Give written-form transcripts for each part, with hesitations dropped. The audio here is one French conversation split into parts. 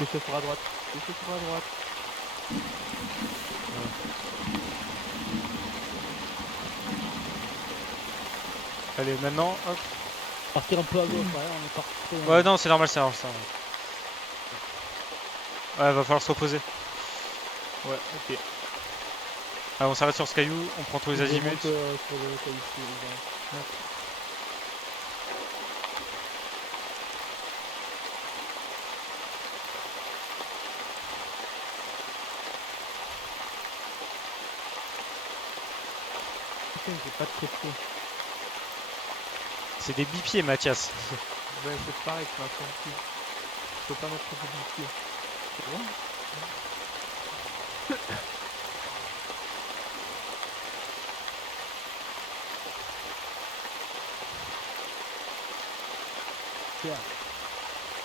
Déchet sur à droite. Déchet sur à droite. Allez, maintenant, hop. Partir un peu à gauche, ouais, on est parti trop loin. Ouais, non, c'est normal, c'est normal. Ouais, va falloir se reposer. Ouais, ok. Allez, on s'arrête sur ce caillou, on prend tous les Je azimuts. remonte, sur le caillou suivant. Putain, j'ai pas de trépied. C'est des bipieds, Mathias. Ouais, c'est pareil que ma sortie. Je peux pas mettre de bipied. C'est bon? Tiens.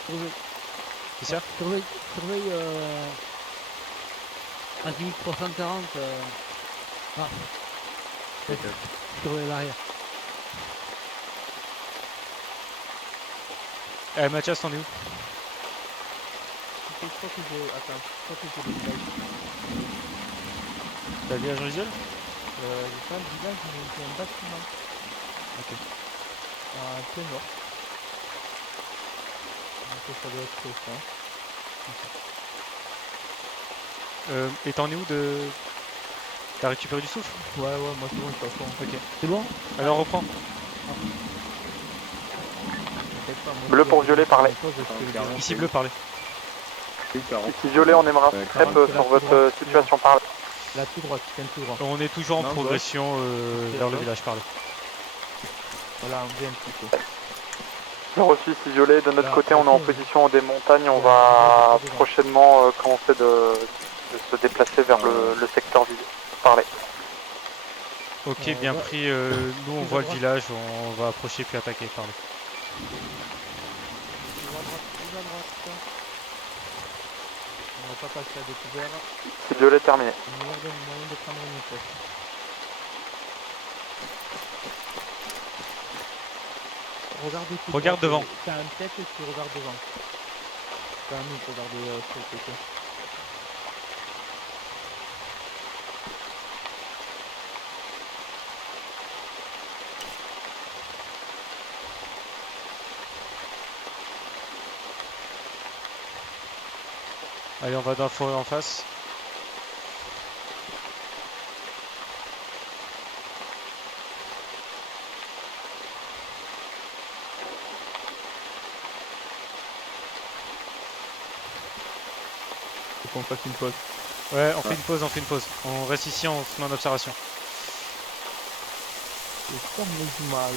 Surveille. C'est ça? Surveille Azimut 340. Ah. Surveille l'arrière. Eh, Mathias, t'en es où? Ok, je crois que j'ai... Attends, je crois que j'ai le village. T'as le village en visuel? J'ai pas le village, mais j'ai un bâtiment. Ok. Un peu nord. Donc ça doit être ça. Et t'en es où de... T'as récupéré du souffle? Ouais, moi c'est bon, de toute façon. Ok. C'est bon? Alors, reprends. T'inquiète pas, moi, Bleu s'il y pour a violet, des parlez. choses, je te le dirai. Ici, bleu, parlez. Ici violet, on aimerait un crêpe c'est la sur tout votre droite. situation, parlez. Là, tout droit, tu tiens tout droit. On est toujours en Non, progression vers le gauche. village, parlez. Voilà, on vient un petit peu. Bien reçu, ici violet. De notre Là, côté, on est en ok. position des montagnes. On Ouais, va devant. prochainement commencer de se déplacer vers le secteur visé. Parlez. Ok, bien Ouais. pris. Nous, on Plus à voit le droite. village, on va approcher puis attaquer, parlez. Plus à droite, plus à droite. On va pas passer à découvert. Ici violet, terminé. Moyen de prendre une tête. Regarde devant. T'as une tête et tu regardes devant. T'as un nous pour regarder sur le côté. Allez, on va dans la forêt en face. Faut qu'on fasse une pause. Ouais, on fait une pause, on fait une pause. On reste ici, on se met en observation. C'est comme le mal.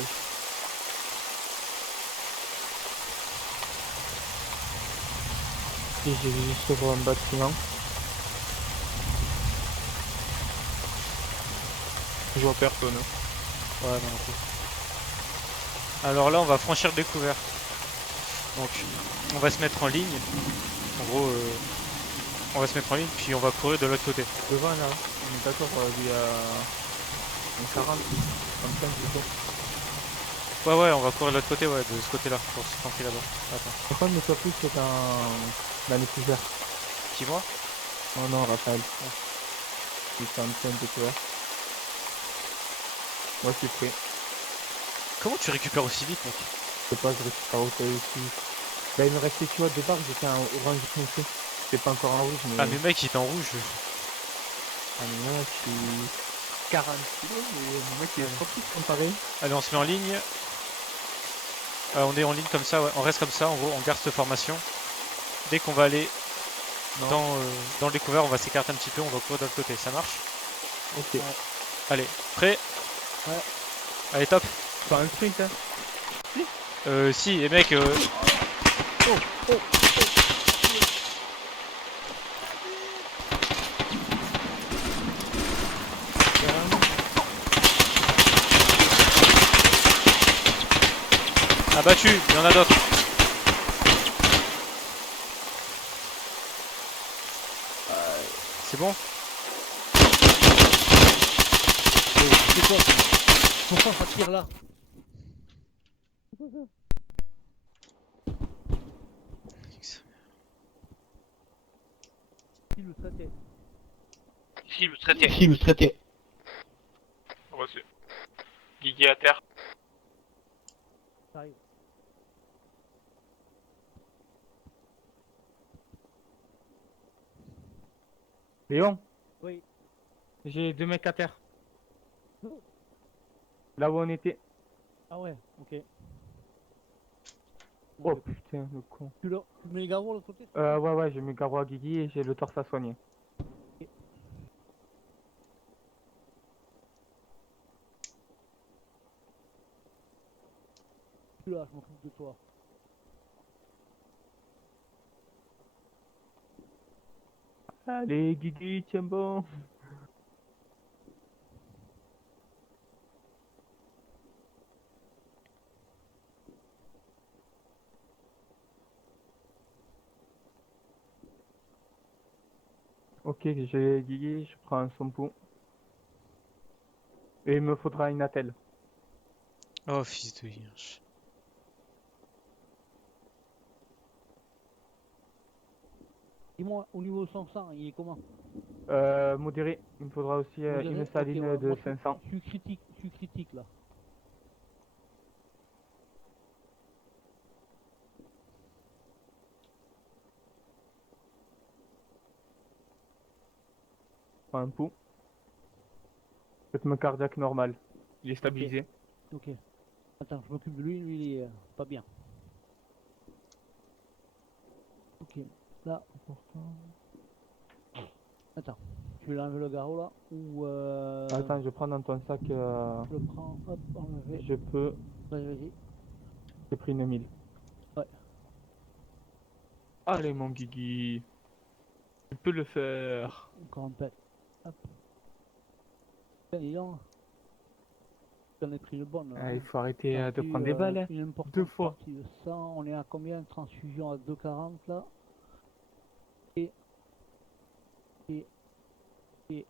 Et j'ai vu sur un bâtiment. Je vois personne. Ouais, non, non plus. Alors là, on va franchir le découvert. Donc, on va se mettre en ligne. En gros, on va se mettre en ligne, puis on va courir de l'autre côté. Devant là, on est d'accord, lui à un 40, 35 plutôt. Ouais, on va courir de l'autre côté, ouais, de ce côté-là, pour se planter là-bas. Attends. Pourquoi ne soit plus que dans les couverts? Qui, moi? Oh non, Raphaël. Il est en train de découvert. Moi je suis prêt. Comment tu récupères aussi vite, mec? Je sais pas, je récupère au cas aussi. Bah il me restait, tu vois, de départ j'étais en orange foncé. J'étais pas encore en rouge, mais... Ah, mais mec, il est en rouge. Ah mais là je suis 40 kilos, mais le mec il est trop plus comparé. Allez, on se met en ligne. On est en ligne comme ça, ouais. On reste comme ça, en gros, on garde cette formation. Dès qu'on va aller dans le découvert, on va s'écarter un petit peu, on va courir de l'autre côté, ça marche? Ok. Ouais. Allez, prêt? Ouais. Allez, top. Pas un sprint hein. Si, et mec, abattu, il y en a d'autres. C'est bon? C'est quoi? Pourquoi ça tire là? le traité. Ici le traité. Ici le traité. Reçu. Guigui à terre. Ça arrive. Léon, Oui. j'ai 2 mecs à terre. Oh. Là où on était. Ah ouais, ok. Oh putain, le con. Tu mets les garrots de l'autre côté? Ouais, j'ai mes garrots à Guigui et j'ai le torse à soigner. Tu là, je m'occupe de toi. Allez, Guigui, tiens bon. Ok, j'ai Guigui, je prends son pouls. Et il me faudra une attelle. Oh, fils de hirsch. Dis-moi, au niveau de son sang, il est comment? Modéré, il me faudra aussi Modéré. une Ok, saline ouais, de moi, 500. je suis critique là. Je prends un pouls. Rythme cardiaque normal. Il est stabilisé. Ok. Attends, je m'occupe de lui, lui il est pas bien. Ok, là, attends, je vais enlever le garrot là, ou Attends, je prends dans ton sac. je le prends, hop, enlever, Je peux. vas-y, J'ai pris une 1000. ouais, Allez, mon Guigui. Tu peux le faire. encore un pet, hop. Tiens, dis donc, j'en ai pris le bon là. Ah, Hein. il faut arrêter de Perdu, prendre des balles. Hein. une importante 2 fois. partie de sang, on est à combien de transfusion à 2,40 là. Et, et,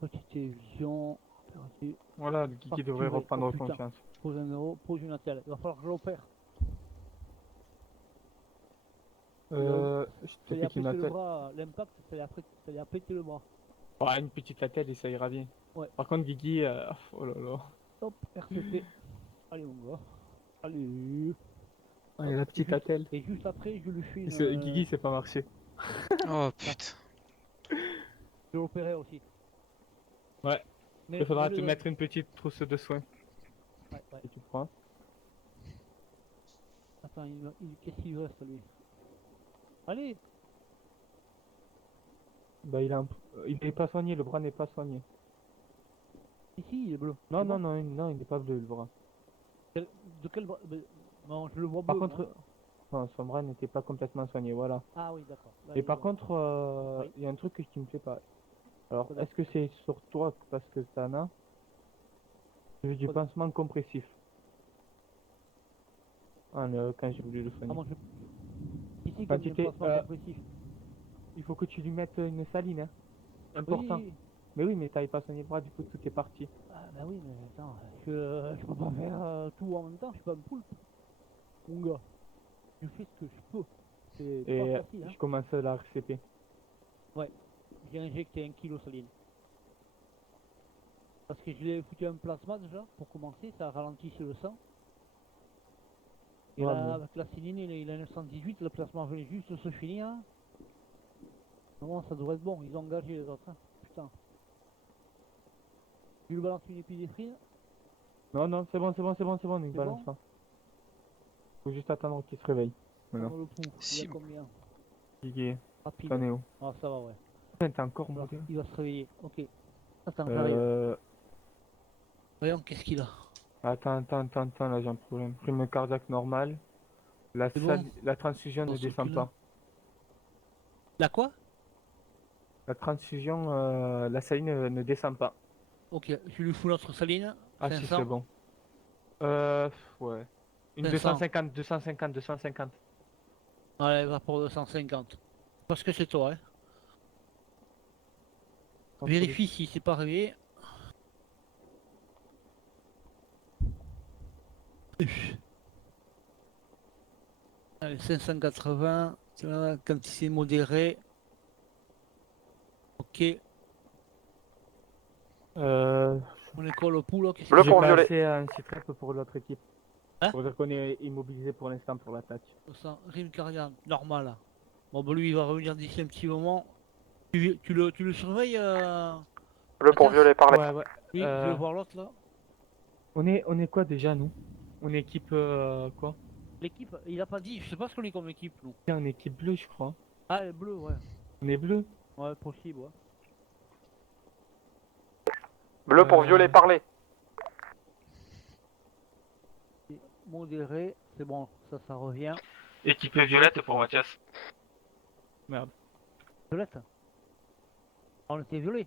petite évasion, perdu, Voilà, le Guigui devrait facturé. reprendre Oh, putain. confiance. Pose un euro, pose une attelle, il va falloir que je l'opère. Je Ça te lui a pique une pété le attelle. bras, l'impact, ça lui a pété le bras. Ouais, une petite attelle et ça ira bien. Ouais. Par contre, Guigui, oh là là. Hop, RCP. Allez mon gars. Allez. Allez, la petite Juste- attelle. Et juste après, je lui fais Et une... Guigui, c'est pas marché. Oh, putain. Je l'opérer aussi. Ouais. Mais, Il faudra mais te le- mettre une petite trousse de soins. Ouais, ouais. Et tu prends. Attends, qu'est-ce qu'il reste lui? Allez. Bah, il est pas soigné, le bras n'est pas soigné. Ici, il est bleu. Non, C'est non, bon non, non, il n'est pas bleu, le bras. De quel bras? Non, je le vois Par bleu. contre, non, son bras n'était pas complètement soigné, voilà. Ah oui, d'accord. Là, Et il par est- contre, Oui. il y a un truc qui me plaît pas. Alors, Quoi est-ce que c'est sur toi parce que t'en as? J'ai eu du Quoi pansement compressif. Quand j'ai voulu le Ah, soigner. moi, je... Ici, Quand comme il y a un tu t'es, placement compressif. il faut que tu lui mettes une saline, hein. Important. Oui. Mais oui, mais t'avais pas soigné le bras, du coup tout est parti. Ah bah oui, mais attends, je peux pas faire tout en même temps, je suis pas une poule. Mon gars, je fais ce que je peux. C'est Et pas facile, hein. je commence la RCP. Ouais, j'ai injecté 1 kilo saline. Parce que je l'ai foutu un plasma déjà, pour commencer, ça ralentissait le sang. Et Ouais, là, mais- avec la saline, il a 918, le plasma venait juste de se finir. Hein. Normalement, ça devrait être bon, ils ont engagé les autres. Hein. Putain. Tu lui balances une épidéphrine. Non, non, c'est bon, il C'est balance bon pas. Faut juste attendre qu'il se réveille. Voilà. Prends le pouls, il Si. a combien? Guigui, Rapide. t'en es où? Ah, ça va, ouais. Putain, t'es encore Il va, monté. il va se réveiller, ok. Attends, j'arrive. Voyons, qu'est-ce qu'il a? Attends, là j'ai un problème. Rythme cardiaque normal. C'est bon La transfusion Bon, ne c'est descend plus pas. là. La quoi? La transfusion, la saline ne descend pas. Ok, je lui fous notre saline. Ah si, 500. c'est bon. Ouais. Une 500. 250. Allez, va pour 250. Parce que c'est toi, hein. Vérifie si c'est pas réveillé. Allez, 580. Quand c'est modéré. Ok. Euh, On est quoi le pouls là? Bleu j'ai pour pas violet. assez un trap pour l'autre équipe. Hein? Pour dire qu'on est immobilisé pour l'instant pour l'attaque. Ça, Rim Carrigan, normal. Bon, bah lui il va revenir d'ici un petit moment. Tu le surveilles Bleu pour Mathias? violet, parlez. Ouais. Oui, je vais voir l'autre là. On est quoi déjà nous? On est équipe quoi? L'équipe, il a pas dit, je sais pas ce qu'on est comme équipe nous. On est équipe bleue je crois. Ah, elle est bleue, ouais. On est bleu. Ouais, possible, ouais. Bleu pour violet, parlez. Modéré, c'est bon, ça revient. Équipe violette pour Mathias. Violette. On était violet.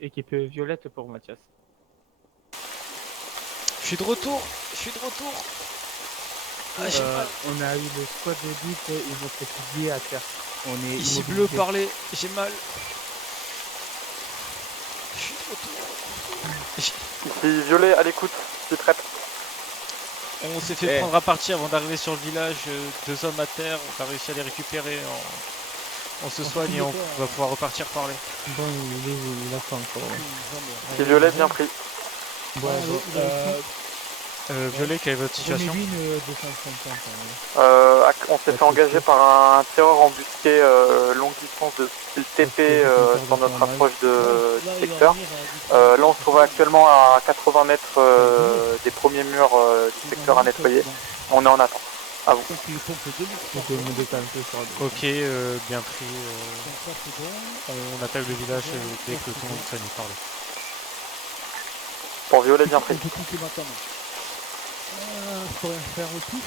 Équipe violette pour Mathias. Je suis de retour. Ah, j'ai mal. On a eu le squad d'audit et notre étudié à terre. On est Ici immobilisé. bleu, parlez. J'ai mal. Je suis de retour. Ici violet, à l'écoute, c'est prêt. On s'est fait prendre à partie avant d'arriver sur le village. 2 hommes à terre. On a réussi à les récupérer. On se soigne et on va pouvoir repartir parler. Bon, il a pas encore. Ouais. Ici violet, bien pris. Violet, quelle est votre situation? 250. On s'est fait engager par un tireur embusqué longue distance de style TP sur notre approche du secteur. Là on se trouve actuellement à 80 mètres des premiers murs du secteur à nettoyer. On est en attente. À vous. Donc on décale un peu sur la droite. Ok, bien pris. On attaque le village dès que tout le monde s'en est parlé. Pour violet, bien pris. Je pourrais faire le tout.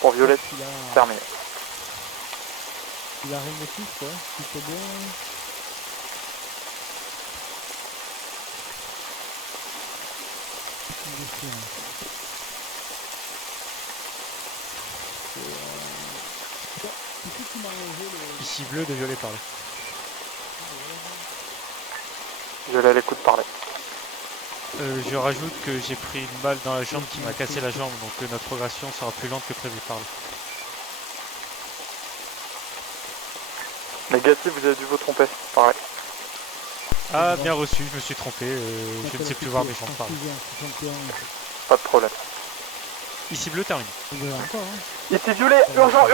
Pour violet, terminé. Il a rien de tout, quoi. Si c'est bon. Ici bleu, de violet, parler. Violet à l'écoute, parler. Je rajoute que j'ai pris une balle dans la jambe qui m'a cassé la jambe, donc notre progression sera plus lente que prévu par là. Négatif, vous avez dû vous tromper. Pareil. Ah, bien reçu, je me suis trompé, je ne sais plus voir mes jambes parler. Pas de problème. Ici bleu, termine. Ici violet, urgent,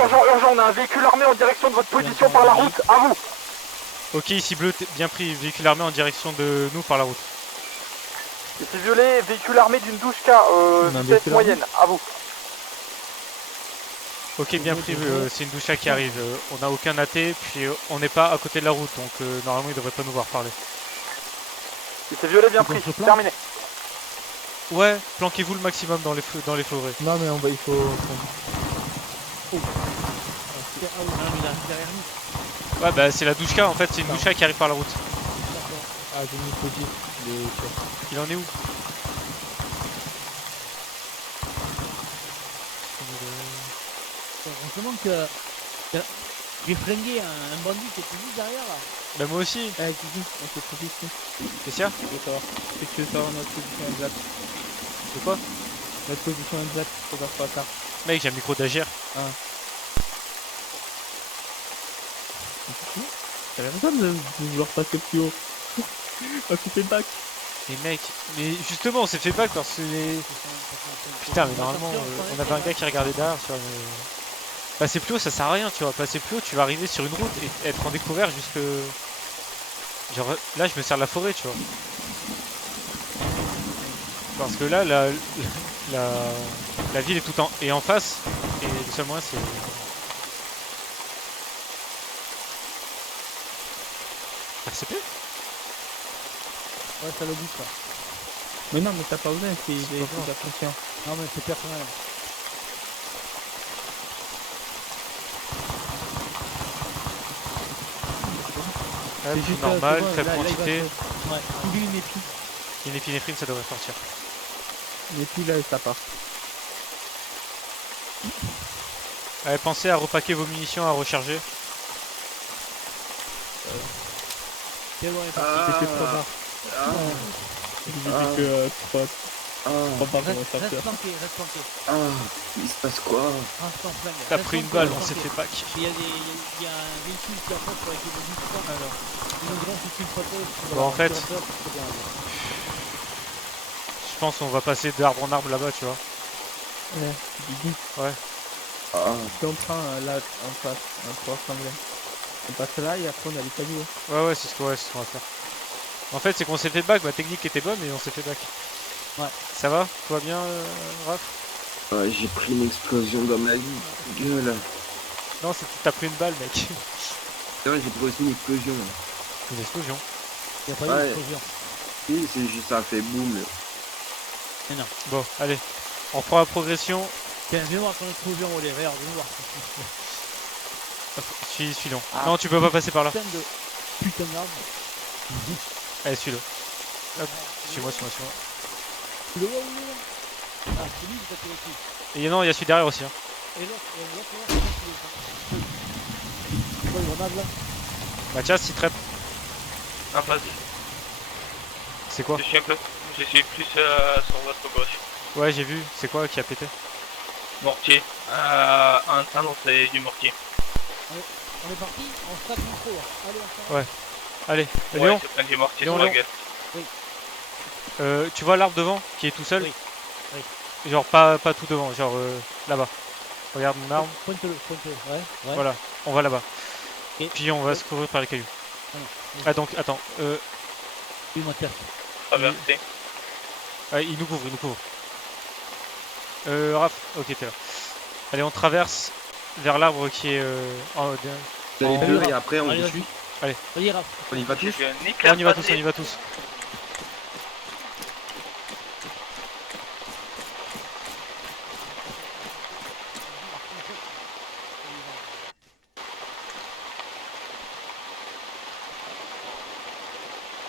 on a un véhicule armé en direction de votre position par la route, à vous. Ok, ici bleu, bien pris, véhicule armé en direction de nous par la route. Ici violet, véhicule armé d'une 12K, vitesse moyenne, à vous. Ok, bien pris, c'est une douche qui arrive, on n'a aucun AT, puis on n'est pas à côté de la route, donc normalement il devrait pas nous voir parler. Ici violet, bien pris, terminé. Ouais, planquez-vous le maximum dans les forêts. Non mais il faut... Ouais, bah c'est la douche en fait, c'est une douche qui arrive par la route. Ah, j'ai mis positif. Il en est où? Heureusement que j'ai flingué un bandit qui était juste derrière là. Bah moi aussi. Eh, Guigui, on s'est trop ici. C'est sûr? Je veux savoir. Est-ce que tu veux savoir notre position exacte? C'est quoi? Notre position exacte, faut faire pas ça. Mec, j'ai un micro d'agir. T'avais raison de vouloir passer plus haut. On s'est fait back. Mais mec, mais justement on s'est fait back parce que les... Putain mais normalement on avait un gars qui regardait derrière, tu vois, mais... Passer plus haut ça sert à rien, tu vois, passer plus haut tu vas arriver sur une route et être en découvert jusque... Genre là je me sers de la forêt, tu vois. Parce que là la ville est tout en face et le seul moyen c'est... RCP? Ouais, ça le bout ça. Mais non, mais t'as pas besoin, c'est des trucs d'attention. Non, mais c'est personnel. C'est juste normal, faible quantité. Ouais, il y a une épi. Une épinéphrine ça devrait partir. Et puis là, ça part. Allez, pensez à repaquer vos munitions, à recharger. C'est bon, C'était trop tard. J'ai dit que 3. Ah, Reste planqué, reste planqué. ah, il se passe quoi? Reste en flingue. T'as Reste pris une planqué, balle, reste on s'est planqué. fait pack. Il y a un véhicule qui approche avec des bus 3. Alors. Ils nous diront si tu le protèges. Bon, en fait- c'est bien. Je pense qu'on va passer d'arbre en arbre là-bas, tu vois. Ouais, Guigui, Ah, si on prend là en face, un 300 on passe là et après on a les cailloux. Ouais, c'est ce qu'on va faire. En fait, c'est qu'on s'est fait back. Ma technique était bonne, mais on s'est fait back. Ouais. Ça va? Tout va bien, Raph? ouais, j'ai pris une explosion dans ma vie. Gueule. Non, t'as pris une balle, mec. Non, j'ai pris aussi une explosion. Une explosion. Il n'y a pas eu Ouais. d'explosion. Oui, c'est juste ça a fait boum. Bon, allez. On reprend la progression. Tiens, viens voir ton explosion, on les regarde, viens voir. Suis long. Ah. Non, tu peux pas passer par là. Putain d'arbre. Allez, suis-le. Hop, suis-moi. Tu le vois où il est là? Ah, c'est lui qui t'a tiré dessus. Et non, il y a celui derrière aussi. Hein. Et l'autre, c'est quoi une grenade là? Mathias, il trappe. En face. C'est quoi? Je suis plus sur votre gauche. Ouais, j'ai vu. C'est quoi qui a pété? Mortier. Un centre, c'est du mortier. On est parti, on stack micro là. Allez, on s'en va. Ouais. Allez, Ouais, Léon, c'est plein du mortier Léon, sur la Léon. gueule. tu vois l'arbre devant qui est tout seul? Oui. Genre pas tout devant, genre là-bas. Regarde mon arme. Pointe-le. Ouais. Voilà, on va là-bas. Ok. Puis on va se couvrir par les cailloux. Oui. Ah donc, attends. Oui, Mathias. Traversé. Ouais, il nous couvre. Raph, ok, t'es là. Allez, on traverse vers l'arbre qui est en... Vous allez Oh. deux et après on Allez, vous vas-y. suit. Vas-y, Raph. On y va J'ai tous. fait un On y va tous, éclaté. on y va tous.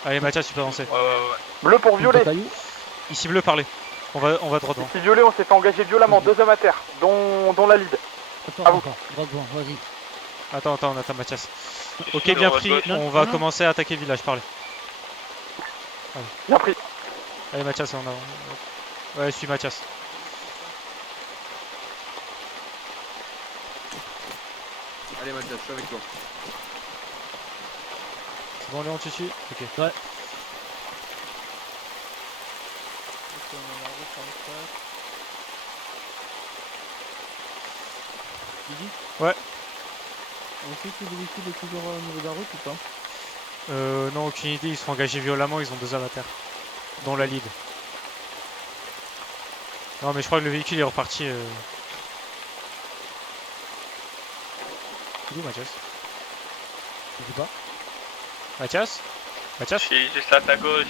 Allez Mathias, tu peux avancer. Ouais. Bleu pour violet. Ici bleu, parlez. On va droit devant. Ici violet, on s'est fait engager violemment, 2 hommes à terre, dont la lead. Attends, À vous. droit devant, vas-y. Attends, on attend Mathias. Je Ok, suis bien sur votre pris, gauche. on va Non. commencer à attaquer le village, parlez. Bien pris. Allez Mathias, en avant. Ouais, je suis Mathias. Allez Mathias, je suis avec toi. C'est bon Léon, tu suis? Ok. Ouais. Ouais. On sait que le véhicule est toujours au niveau de la route ou pas? Non, aucune idée, ils sont engagés violemment, ils ont 2 hommes à terre. Dont la lead. Non mais je crois que le véhicule est reparti. C'est où Mathias? Je sais pas. Mathias? Je Mathias? suis juste à ta gauche.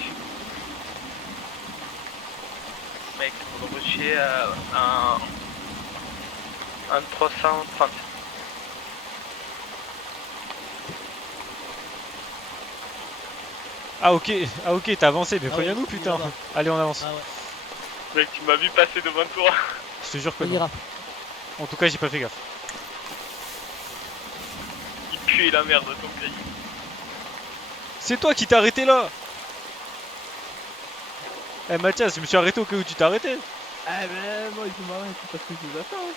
Mec, faut le rusher un 330. Ah ok, t'as avancé, mais Ah préviens-nous oui, putain. là-bas. Allez, on avance. Ah ouais. Mec, tu m'as vu passer devant toi. Je te jure que Vas-y, non. Raph. En tout cas, j'ai pas fait gaffe. Il pue la merde ton caillou. C'est toi qui t'es arrêté là. Eh Mathias, je me suis arrêté au cas où tu t'es arrêté. Ah ben moi je m'arrête, c'est parce que je vous attends.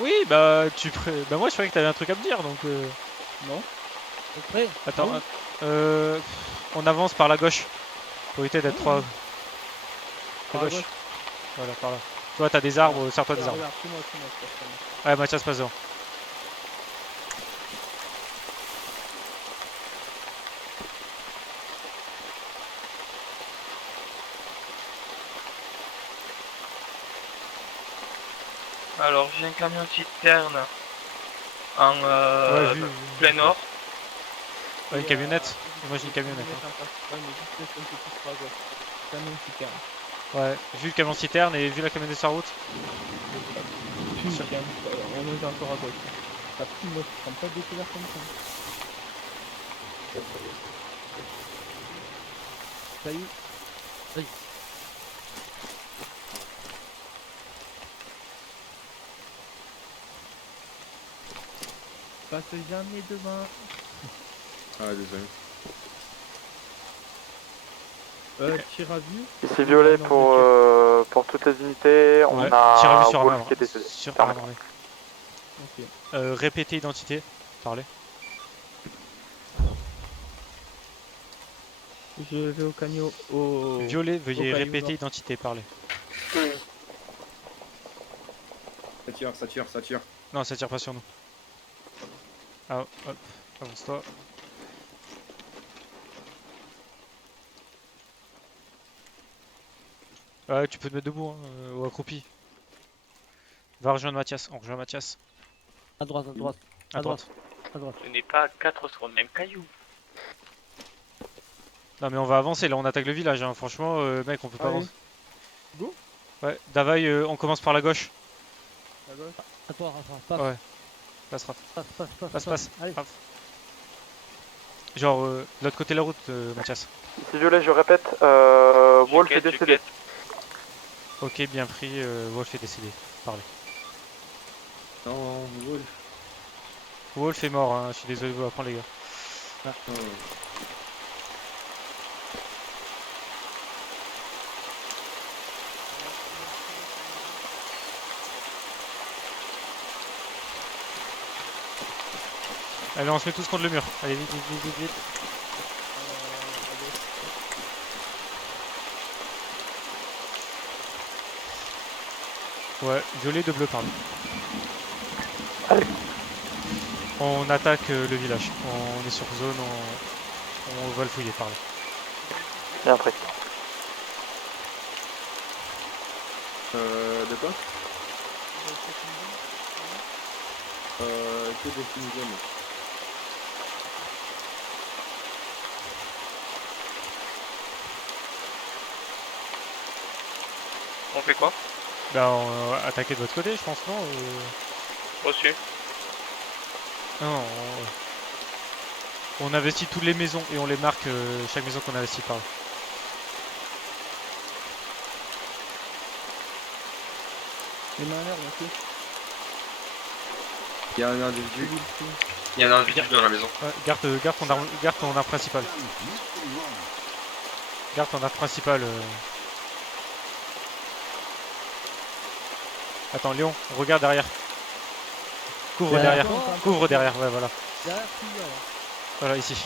Oui, bah moi je croyais que t'avais un truc à me dire donc Non? T'es prêt? Attends, Oui. on avance par la gauche. Pour éviter d'être trop... À Par la gauche. gauche. Voilà, par là. Tu vois, t'as des arbres, sers-toi des arbres. Regarde, c'est moi, c'est moi. Ouais, Mathias, passe devant. Alors, j'ai un camion citerne en Ouais, vu. plein nord. Ouais, une camionnette. Et moi j'ai une camionnette. Ouais, mais juste laisse un peu plus par la gauche. Camion citerne. Ouais, vu le camion citerne et vu la camionnette sur la route. On est encore à gauche. T'as pris, moi je prends pas de découvert comme ça. Salut. Vas-y. Passe jamais devant. Ah désolé. Tir à vue. Ici violet pour toutes les unités, on Ouais, tir à a vue sur un Wolf arbre. qui est décédé. Sur Terminé. arbre armé. Ok. Répétez identité. Parlez. Je vais au canyon. Au... Violet, veuillez caillou répéter nord. identité. Parlez. Ça tire. Non, ça tire pas sur nous. Ah, hop, avance-toi. Ouais, tu peux te mettre debout, hein, ou accroupi. Va rejoindre Mathias, on rejoint Mathias. À droite, à droite, À droite. à droite. Ce n'est pas 4 sur le même caillou. Non mais on va avancer, là on attaque le village, hein. Franchement, mec, on peut pas Allez. avancer. Go. Ouais, Davaï, on commence par la gauche. À gauche. À toi, passe, Ouais. Passe, Raph. Passe. Allez. Raph. Genre, de l'autre côté de la route, Mathias. Ici violet, je répète, Wolf est décédé. Ok, bien pris, Wolf est décédé. Parlez. Non, Wolf. Wolf est mort, hein. Je suis désolé de vous apprendre, les gars. Non. Allez, on se met tous contre le mur. Allez, vite. Ouais, violet de bleu, pardon. Allez. On attaque le village. On est sur zone, on va le fouiller, pardon. Bien pris. De quoi que des fumigènes. On fait quoi? Bah, on va attaquer de l'autre côté, je pense, non Reçu. Non, on investit toutes les maisons et on les marque, chaque maison qu'on investit, pardon. Les mains à l'air, ok. Il y a un individu. Il y a un individu dans la maison. Ouais, garde ton arme principale. Garde ton arme principale. Attends, Léon, regarde derrière. Couvre derrière. Couvre derrière, ouais, voilà. Derrière, tu là. Voilà, ici.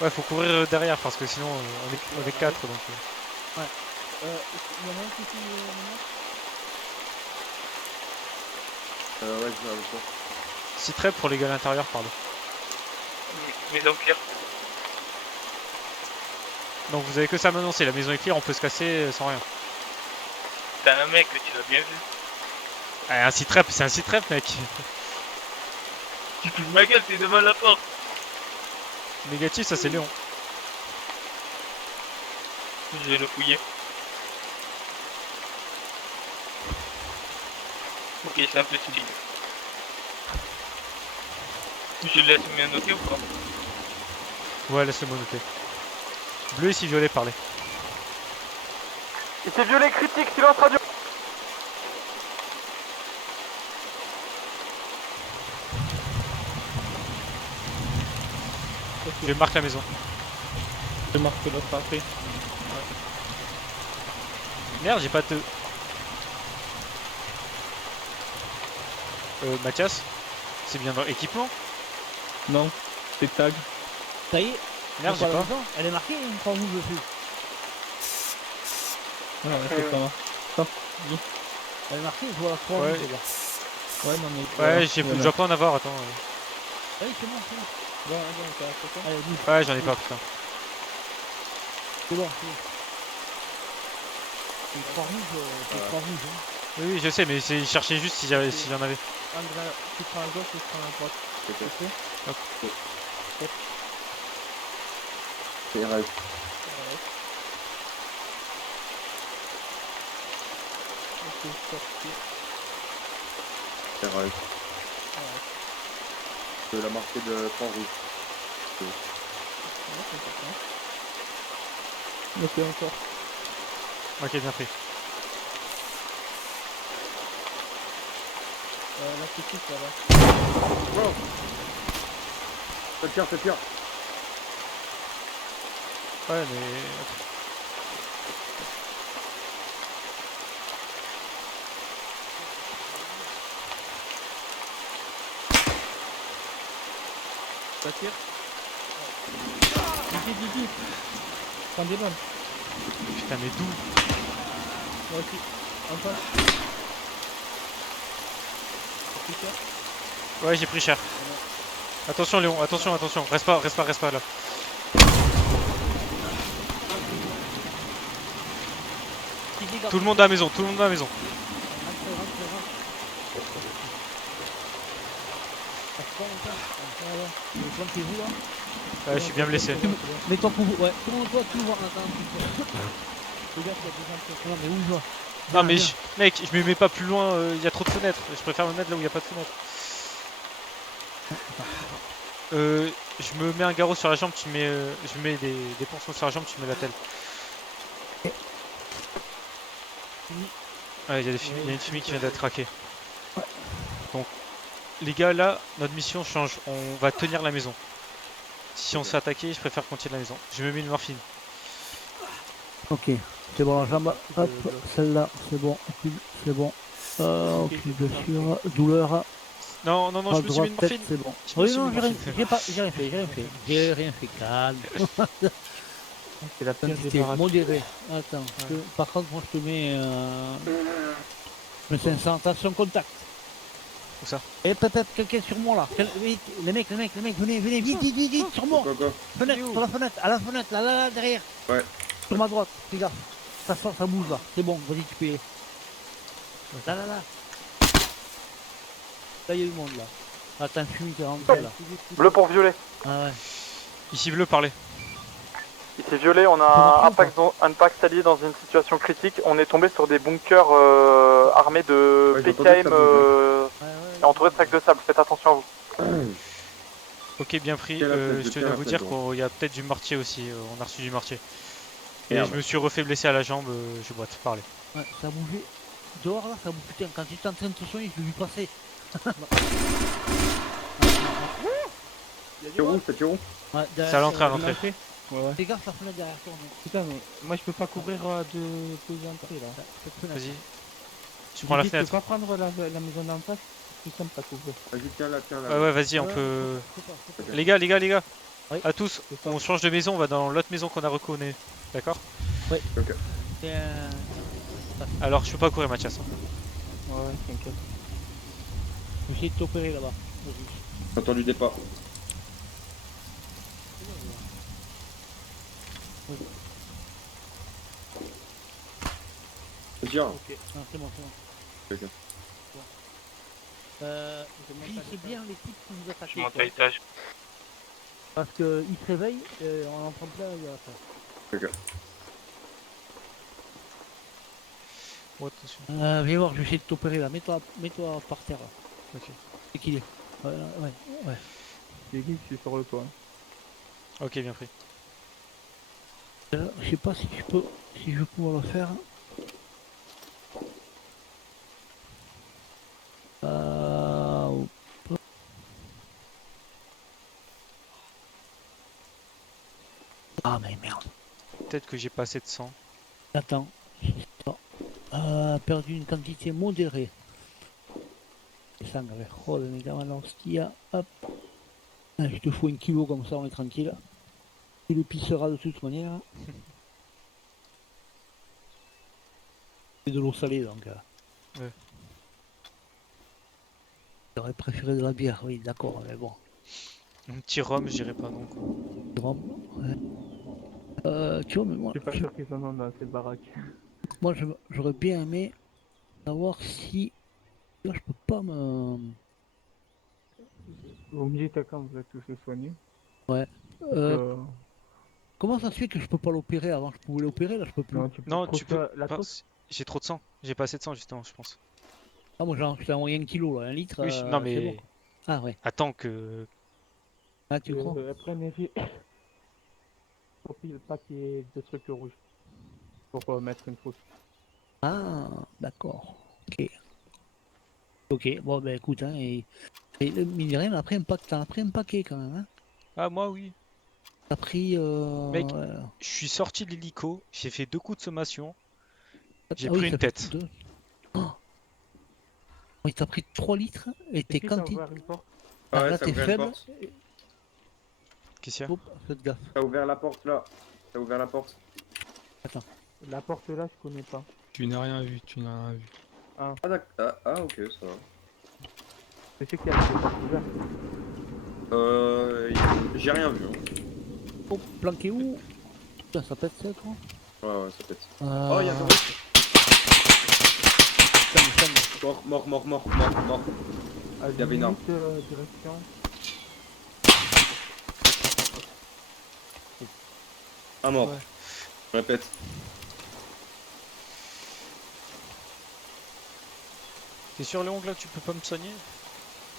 Ouais, faut couvrir derrière parce que sinon on est 4 donc. Il y en a un qui finit Ouais, je vais avec toi. Si très pour les gars à l'intérieur, pardon. Maison clear. Donc vous avez que ça à m'annoncer, la maison est clear, on peut se casser sans rien. T'as un mec que tu l'as bien vu. Ah, un C-trap, c'est un C-trap, mec. Tu touches ma gueule, t'es devant la porte. Négatif, ça c'est Léon. Je vais le fouiller. Ok, c'est un peu stylé. Je le laisse bien noter ou pas? Ouais, laisse-le-moi noter. Bleu ici, violet, parlez. Ici violet critique, silence radio. Je marque la maison. Je marque l'autre après. Merde, j'ai pas de... Mathias, c'est bien dans équipement? Non, c'est tag. Ça y est, Merde, j'ai la pas. maison, elle est marquée, une croix rouge dessus. Ouais, c'est pas mal. Elle est marquée, je vois la croix Ouais. rouge, les gars. Ouais, non, mais. Ouais, je dois pas en avoir, attends. Ah oui, c'est bon. Bon, t'as fait quoi? Allez, bouge. Ouais, j'en ai pas, putain. C'est bon. Une croix rouge, c'est une croix rouge. Hein. Oui, je sais, mais je cherchais juste s'il y en avait. Andrea, tu prends à gauche et tu prends à droite. Ok. Ok. C'est rêve. Ok, sorti. C'est rêve. Je vais la marquer de point rouge. Ok, encore. Ok, bien pris. La petite, là-bas. Ça tire. Ouais, mais. Ça tire. Vite. Prends des balles. Putain, mais d'où? Moi aussi. En face. Plus cher. Ouais, j'ai pris cher. Attention, Léon, attention. Reste pas là. Tout le monde à la maison. Rentre. Plantez-vous là. Ouais, je suis bien blessé. Mets-toi pour vous. Ouais. Comment toi tu vois? Attends. Regarde, il y a des gens. Non, mais où je vois? Non, mais mec, je me mets pas plus loin, il y a trop de fenêtres. Je préfère me mettre là où il y a pas de fenêtres. Je me mets un garrot sur la jambe, tu mets. Je mets des ponceaux sur la jambe, tu mets la telle. Ouais, il y a une fumée qui vient d'être craquée. Donc, les gars, là, notre mission change. On va tenir la maison. Si on se fait attaquer, je préfère qu'on tienne la maison. Je me mets une morphine. Ok, c'est bon, la jambe, hop, celle-là, c'est bon, c'est bon. Ok, bien sûr, douleur, Non, je à me suis mis droite, une tête, morphine. c'est bon. Je me Oui, suis non, mis une morphine. j'ai rien fait, calme. C'est la pire des Quantité baraques. modérée. Attends, par contre, moi je te mets, 500, attention, contact. Où ça? Et peut-être quelqu'un sur moi là. Vite, les mecs, venez, vite, sur moi. Quoi Fenêtre, sur la fenêtre, à la fenêtre, là, derrière. Ouais. Sur ma droite, les gars. Ça sort, ça bouge là. C'est bon, vas-y, tu peux y aller. Là. Là, il y a du monde là. Attends, fumis qui rentre là. Bleu pour violet. Ah ouais. Ici, bleu, parlez. Ici violet, on a un Pax allié dans une situation critique. On est tombé sur des bunkers armés de Ouais, j'ai entendu que PKM ça bougeait. et entourés de sacs de sable. Faites attention à vous. Ok, bien pris. Tiens la tête, Je tiens tenais à la vous tête, dire bon. qu'il y a peut-être du mortier aussi. On a reçu du mortier. Et Merde. je me suis refait blesser à la jambe. Je boite, parlez. Ouais, ça a bougé. Dehors là, ça a bougé. Putain, quand tu étais en train de te soigner, je l'ai vu passer. Tu rouges, tu rouges. Ouais, C'est à l'entrée, à l'entrée. L'entrée. Ouais. Fais gaffe, la fenêtre derrière toi. Mais... Putain, mais moi je peux pas couvrir de deux entrées là. Cette fenêtre. Vas-y. Tu prends la Tu peux fenêtre. pas prendre la maison d'en face? C'est plus simple à couvrir. Vas-y, tiens là. Ouais, vas-y, on Ouais, peut. faut pas. Les gars, Oui. à tous, on change de maison, on va dans l'autre maison qu'on a reconnue. D'accord? C'est Alors, je peux pas courir, Mathias. Ouais, t'inquiète. Je vais essayer de t'opérer là-bas. Vas-y. J'ai entendu des pas. Tiens. Ok, non, c'est bon. Ok. Finissez bien les types qui vous Je attaquent. monte à l'étage. Parce qu'ils se réveillent, on entend plein, il y a ça. Oh, attention. Viens voir, je vais essayer de t'opérer là. Mets-toi par terre là. Ok. C'est qu'il est. Ouais. C'est qui? Je suis sur le toit. Ok, bien pris. Je sais pas si je vais pouvoir le faire. Ah mais merde. Peut-être que j'ai pas assez de sang. Attends. Perdu une quantité modérée. Et ça, avec Rod, médicaments, Stia, hop. Je te fous 1 kilo comme ça, on est tranquille. Il le pissera de toute manière. C'est de l'eau salée donc. Ouais. J'aurais préféré de la bière, oui, d'accord, mais bon. Un petit rhum, je dirais pas non. Quoi. Rhum, ouais. Tu vois, mais moi, Je suis pas sûr qu'ils en ont dans ces baraques. moi j'aurais bien aimé savoir si. Là, je peux pas me. Vous me dites quand vous êtes tous soignés. Ouais. Euh, Comment ça se fait que je peux pas l'opérer avant? Je pouvais l'opérer, là je peux plus. non, tu peux, Non, tu peux. la pas- trousse. J'ai trop de sang. J'ai pas assez de sang, justement, je pense. Ah, moi je t'ai envoyé 1 kilo là, 1 litre. Oui, non, c'est mais. bon. Ah ouais. Attends que. Ah, tu crois? Prenez faut pas qu'il y ait de trucs rouges. Pour mettre une trousse. Ah, d'accord. Ok. Ok, bon, ben écoute, hein, et le mine de rien, t'en as pris un paquet quand même, hein. Ah, moi, oui. T'as pris. Mec. Je suis sorti de l'hélico, j'ai fait 2 coups de sommation, j'ai ah oui, pris une ça fait tête. 2. Oh, oui, t'as pris 3 litres et t'es C'est qui qui a quand t'es. ouvert une porte? Ah, Ouais, là, ça a t'es ouvert une faible. porte. Qu'est-ce qu'il y a? Hop, faites gaffe. Ça a ouvert la porte là. Ça a ouvert la porte. La porte là, je connais pas. Tu n'as rien vu, tu n'as rien vu. Ah, d'accord. Ok, ça va. Je sais qu'il y a des portes ouvertes. J'ai rien vu. Hein. Oh, planqué où? Putain, ça pète ça, quoi. Ouais, ça pète. Euh... Oh, il y a Mort. À Il y avait une arme. direction. Un mort. Ouais. Je répète. T'es sur les ongles là que tu peux pas me soigner?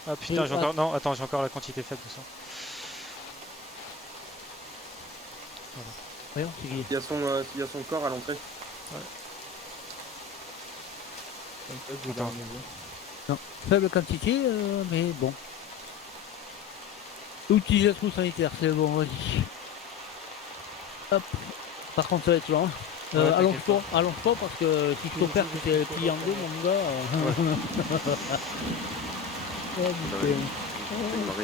Ah putain, j'ai ah. encore. Non, attends, j'ai encore la quantité faible de ça. Voyons, c'est qui? Il y a son corps à l'entrée. Attends. Faible quantité, mais bon. Utilisation sanitaire, c'est bon, vas-y. Hop. Par contre, ça va être long. Ouais, Allonge-toi parce que si je te perds, tu t'es plié en deux, mon gars. Oh,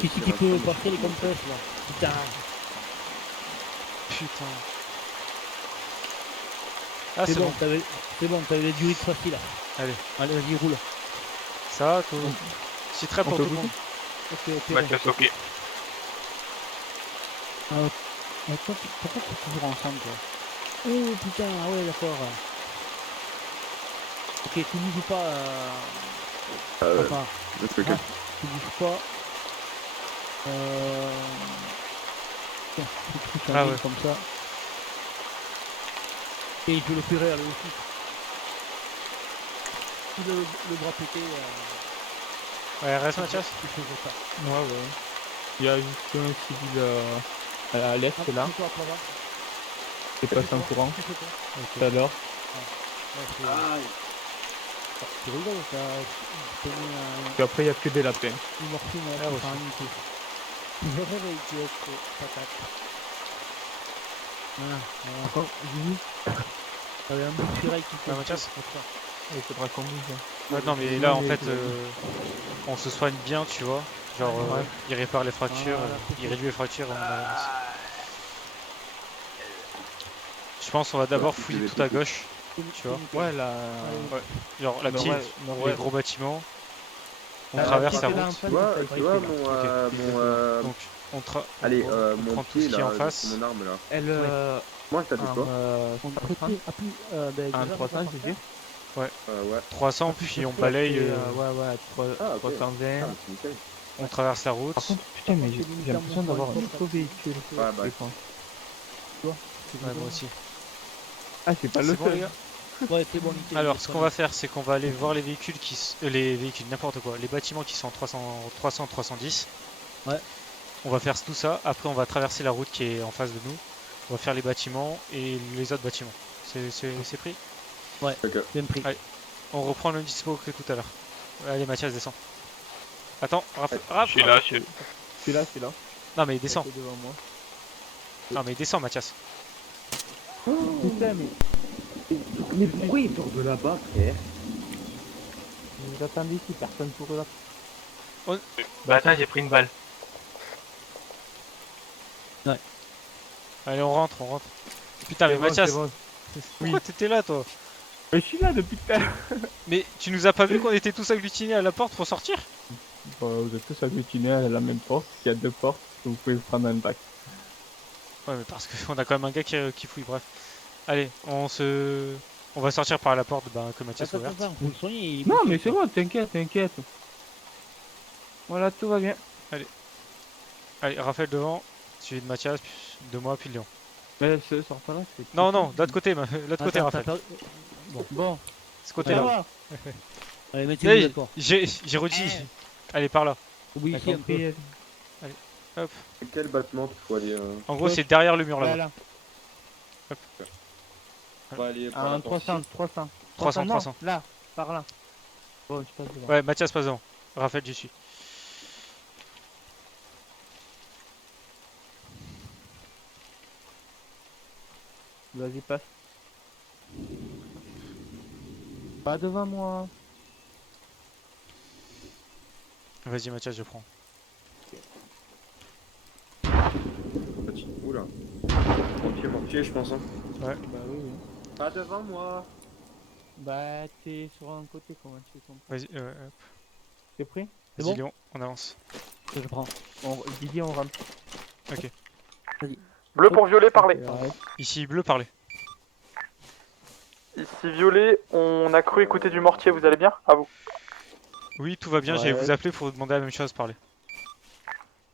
putain. Qui peut passer les compresses là? Putain. Putain. Ah, C'est c'est bon. bon, t'avais les durites faciles là. Allez. Allez, vas-y, roule. Ça va, toi? C'est très pour On tout peut le monde. Ok, ok. Mathias, ok. Mais toi, pourquoi tu es toujours ensemble, toi? Oh putain, ah ouais, d'accord. Ok, tu bouges pas. Papa. Ok. Ah, tu bouges pas. Tiens, tu trucs Ah ouais. comme ça. Et je le ferai à lui aussi. Si le bras pété, Ouais, reste Mathias. tu fais ça. Ouais. Il y a juste un civil à l'est Ah, là, fais-toi à plat bas. qui est passé en courant Tu fais quoi? tout à l'heure. Ouais, tu rigoles, t'as mis Puis après, il n'y a que des lapins. une morphine Ah, pour ouais. faire un unité. Je réveille, tu es patate. Voilà. T'avais un bout de fureille qui Ah, Mathias? Il faudra qu'on bouge. Ouais, non, mais là en fait, on se soigne bien, tu vois. Genre, Ouais. il répare les fractures, Voilà, il réduit les fractures. Je pense qu'on va d'abord Ouais, fouiller c'est tout à des gauche, tu vois. Ouais, là. Ouais. Genre la petite, les gros bâtiments. On traverse la route. Tu vois mon Donc, on allez, on mon prend tout pied ce qui est là, en face. mon arme là. Elle. Moi, t'as dit quoi? On peut plus. Un 300, je veux dire. Ouais. 300, puis on balaye, Ouais, Ah, ok. 320. Ah, c'est nickel. on traverse la route. Par contre, putain, mais j'ai l'impression d'avoir un autre véhicule. Ouais, bah. Des fois. Ouais, moi aussi. Ah, c'est pas le C'est bon, seul. les gars. Ouais, c'est bon, nickel. Alors, ce qu'on va faire, c'est qu'on va aller voir les véhicules les véhicules, n'importe quoi, les bâtiments qui sont en 310. Ouais. On va faire tout ça. Après, on va traverser la route qui est en face de nous. On va faire les bâtiments et les autres bâtiments. C'est pris? Bien pris. Allez. On reprend le dispo que tout à l'heure. Allez, Mathias, descends. Attends, Je suis là, je suis. Celui-là. Non, mais descends. C'est devant moi. Non, mais descends, Mathias. Putain, mais Mais pourquoi il sort de là-bas, frère? vous attendez ici, personne pour là. Bah attends, j'ai pris une balle. Allez, on rentre. Putain, mais Mathias, Bon. pourquoi t'étais là, toi? Mais je suis là depuis tout à l'heure. Mais tu nous as pas vu qu'on était tous agglutinés à la porte pour sortir? Bon, vous êtes tous agglutinés à la même porte. Il y a deux portes, vous pouvez prendre un bac. Ouais, mais parce qu'on a quand même un gars qui fouille, bref. Allez, on va sortir par la porte que Mathias a Attends, ouverte. faut le soigner. il est Non, bloqué, mais c'est quoi. bon, t'inquiète. Voilà, tout va bien. Allez, Raphaël devant, suivi de Mathias, puis de moi, puis de Léon. Mais ce sort pas là, c'est. Non, de l'autre côté, l'autre côté, Attends, Raphaël. t'as Bon, Ce ça côté-là. va. Allez, mettez-vous Hey, d'accord. j'ai redit. Allez, par là. Oui, ici un peu. Hop. Quel battement qu'il faut aller En gros, c'est derrière le mur là-bas. Voilà. faut aller par Ah, la un porte. 300. 300, non, 300. Là, par là. Bon, je passe devant. Ouais, Mathias passe devant. Raphaël, j'y suis. Vas-y, passe. Pas devant moi. Vas-y Mathias, je prends. Oula. Mortier, je pense. Hein. Ouais. Bah oui, oui. Pas devant moi. Bah t'es sur un côté, comment tu fais ton... Vas-y, T'es prêt? C'est vas-y bon Léon, on avance. Je prends. Didier, on rentre. Ok. Bleu pour violet, parlez. Ouais. Ici bleu, parlez. Ici violet, on a cru écouter du mortier, vous allez bien? À vous. Oui, tout va bien, j'allais Ouais. vous appeler pour vous demander la même chose, parlez.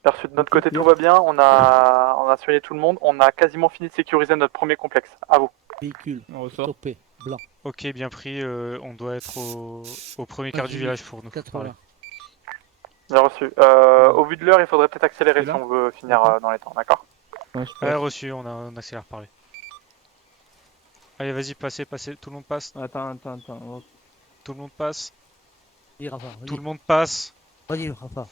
Perçu de notre côté, tout va bien. On a soigné tout le monde. On a quasiment fini de sécuriser notre premier complexe. À vous. Véhicule. On ressort. Stoppé. Blanc. Ok, bien pris, on doit être au premier quart du Vas-y, village pour nous parler. 80. Bien reçu. Au vu de l'heure, il faudrait peut-être accélérer C'est si là on veut finir dans les temps, d'accord? Ouais, je Ouais, passe. reçu, on accélère, parler. Allez, vas-y, passez, tout le monde passe, Attends. tout le monde passe, Vas-y, Rafa. Vas-y. tout le monde passe. Vas-y, Rafa.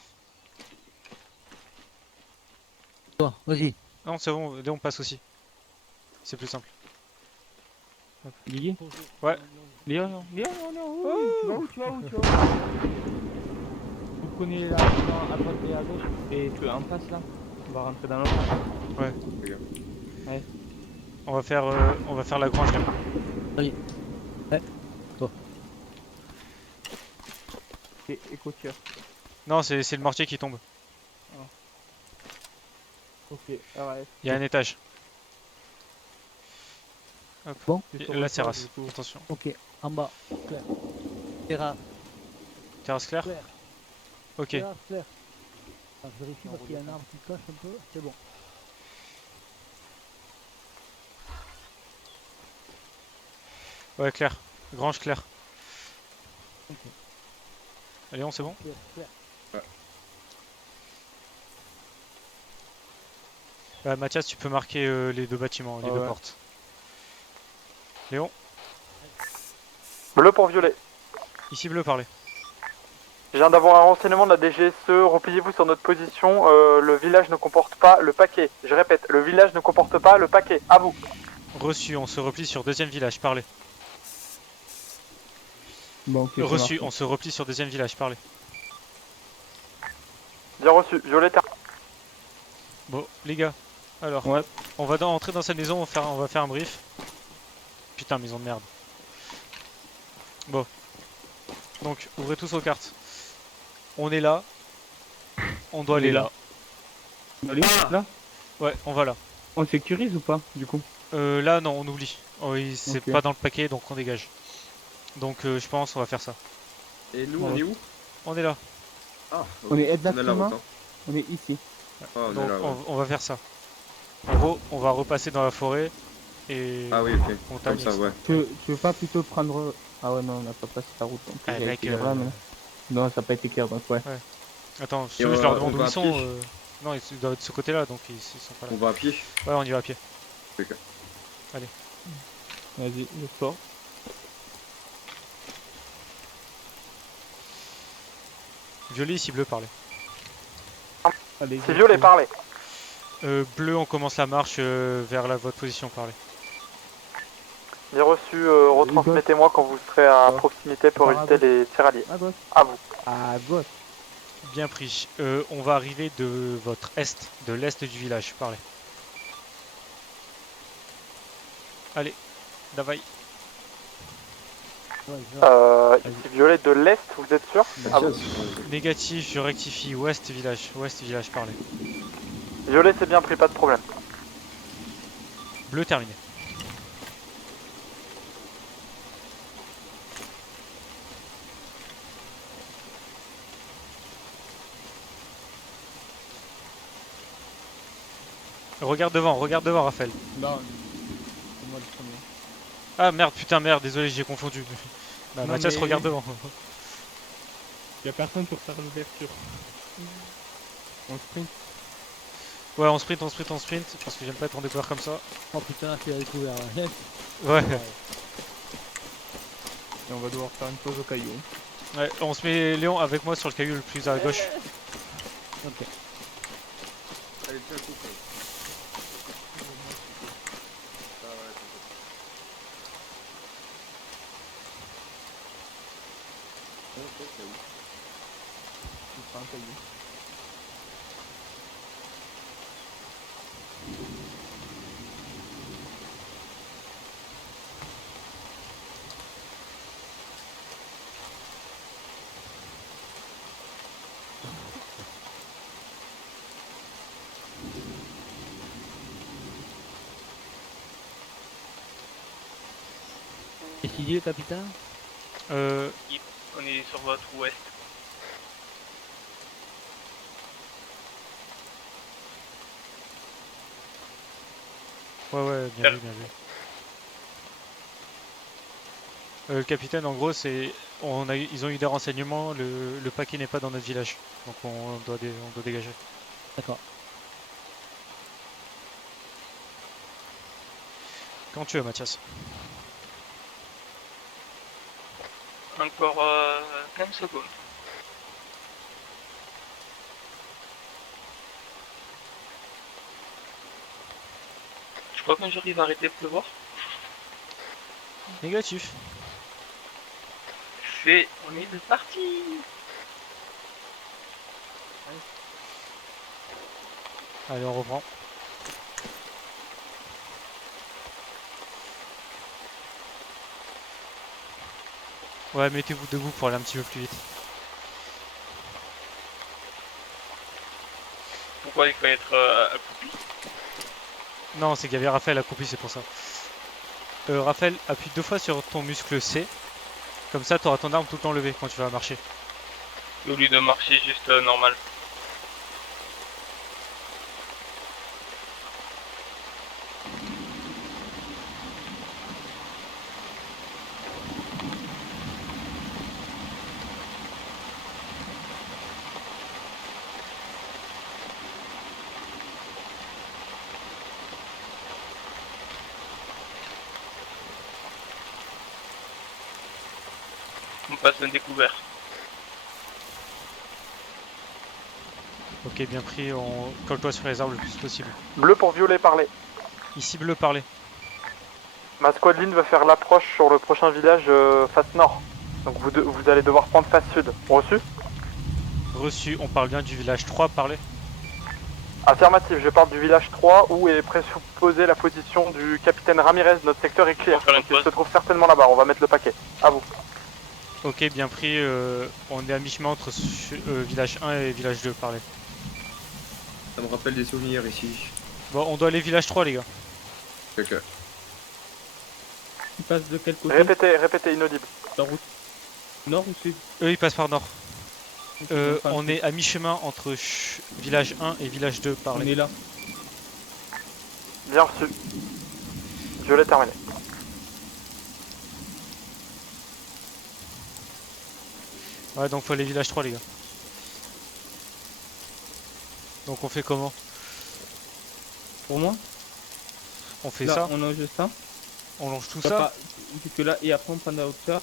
Toi, vas-y. Non, c'est bon, Léon passe aussi. C'est plus simple. Didier? Ouais. Léon, oui, tu vas où? Vous prenez la à droite et à gauche et tu en face là. On va rentrer dans l'autre. On va faire la grange, Léon. Et couture. Non, c'est le mortier qui tombe. Ok, arrête. Il y a un étage. Hop. Bon. Et là, terrasse. Du coup. Attention. Ok. En bas. Claire. Terrasse. Terrasse claire. Claire. Ok. Terrasse, claire. Alors, je vérifie parce qu'il y a un arbre qui cache un peu. C'est bon. Ouais, clair. Grange claire. Ok. Léon, c'est bon? Claire, claire. Mathias, tu peux marquer les deux bâtiments, les deux Ouais. portes. Léon, Bleu pour violet. ici bleu, parlez. Je viens d'avoir un renseignement de la DGSE. Repliez-vous sur notre position. Le village ne comporte pas le paquet. Je répète, le village ne comporte pas le paquet. À vous. Reçu, on se replie sur deuxième village, parlez. Bon, ok. ça Reçu, marche. on se replie sur deuxième village, parlez. Bien reçu. Violet terrain. Bon, les gars, alors, Ouais. on va entrer dans cette maison, on va faire un brief. Putain, maison de merde. Bon. Donc, ouvrez tous vos cartes. On est là. On doit On aller est là. Allez, là. Ouais, on va là. On sécurise ou pas, du coup? Là, non, on oublie. Oh, oui, c'est Ok. pas dans le paquet, donc on dégage. Donc, je pense on va faire ça. Et nous, Ouais. on est où? On est là. Ah, On est là exactement. autant. On est ici. Ah, on Donc, est là, ouais. on va faire ça. En gros, on va repasser dans la forêt et Ah oui, ok. montagne. Comme ça, ouais. Tu veux pas plutôt prendre... Ah ouais, non, on n'a pas passé la route. Donc Ah, il y a mec, été là, mais... Non, ça n'a pas été clair, donc ouais. Attends, Et je leur demande on où va ils à sont. pied Non, ils doivent être de ce côté-là, donc ils sont pas là. On va à pied. Ouais, on y va à pied. Ok. Vas-y, le sort. Violet, ici bleu, parlez. Allez, C'est violet, parlez. Bleu, on commence la marche vers votre position, parlez. Bien reçu. Retransmettez-moi quand vous serez à proximité pour éviter les tirailliers. À gauche. À vous. À gauche. Bien pris. On va arriver de votre est, de l'est du village, parlez. Allez, davai. Ouais, je vois. Ici violet de l'est, vous êtes sûr? À vous. Mathias, Négatif, je rectifie. Ouest village, parlez. Violet, c'est bien pris, pas de problème. Bleu, terminé. Regarde devant, Raphaël. Non, c'est moi le premier. Ah merde, putain, merde, désolé, j'ai confondu. Bah, Non, Mathias, mais- regarde devant. Y'a personne pour faire l'ouverture. On sprint. Ouais, on sprint, parce que j'aime pas être en découvert comme ça. Oh putain, tu l'as découvert. Hein. Ouais, Et on va devoir faire une pause au caillou. ouais, on se met Léon avec moi sur le caillou le plus à gauche. Ok. allez, tiens, coupe. Ah ouais, t'inquiète. pas un collier. Et si dit le capitaine? On est sur votre ouest. Ouais, bien vu, bien vu. Le capitaine, en gros, ils ont eu des renseignements, le paquet n'est pas dans notre village. Donc on doit dégager. D'accord. Quand tu veux, Mathias. Encore 15 secondes. Je crois que j'arrive à arrêter de pleuvoir. Négatif. On est de parti. Allez, on reprend. Ouais, mettez-vous debout pour aller un petit peu plus vite. Pourquoi il faut être accroupi? Non, c'est qu'il y avait Raphaël accroupi, c'est pour ça. Raphaël, appuie 2 fois sur ton muscle C. Comme ça, tu auras ton arme tout le temps levée quand tu vas marcher. Au lieu de marcher juste normal. On passe un découvert. Ok, bien pris, on colle-toi sur les arbres le plus possible. Bleu pour violet, parler. Ici, bleu, parler. Ma squadline va faire l'approche sur le prochain village face nord. Donc vous allez devoir prendre face sud. Reçu? Reçu, on parle bien du village 3, parler. Affirmatif, je parle du village 3 où est présupposée la position du capitaine Ramirez. Notre secteur est clear. Donc il se trouve certainement là-bas, on va mettre le paquet. À vous. Ok, bien pris, on est à mi-chemin entre village 1 et village 2, parler. Ça me rappelle des souvenirs ici. Bon, on doit aller village 3, les gars. Ok. Il passe de quel côté? Répétez, inaudible. La route nord ou sud? Eux, ils passent par nord. Enfin, On est à mi-chemin entre village 1 et village 2, on parler. est là. Bien reçu. Violet terminé. Ouais, donc faut aller village 3, les gars. Donc on fait comment? Pour moi, On fait là, ça, on longe ça. on longe tout T'as ça. pas- Jusque là, et après on prend la hauteur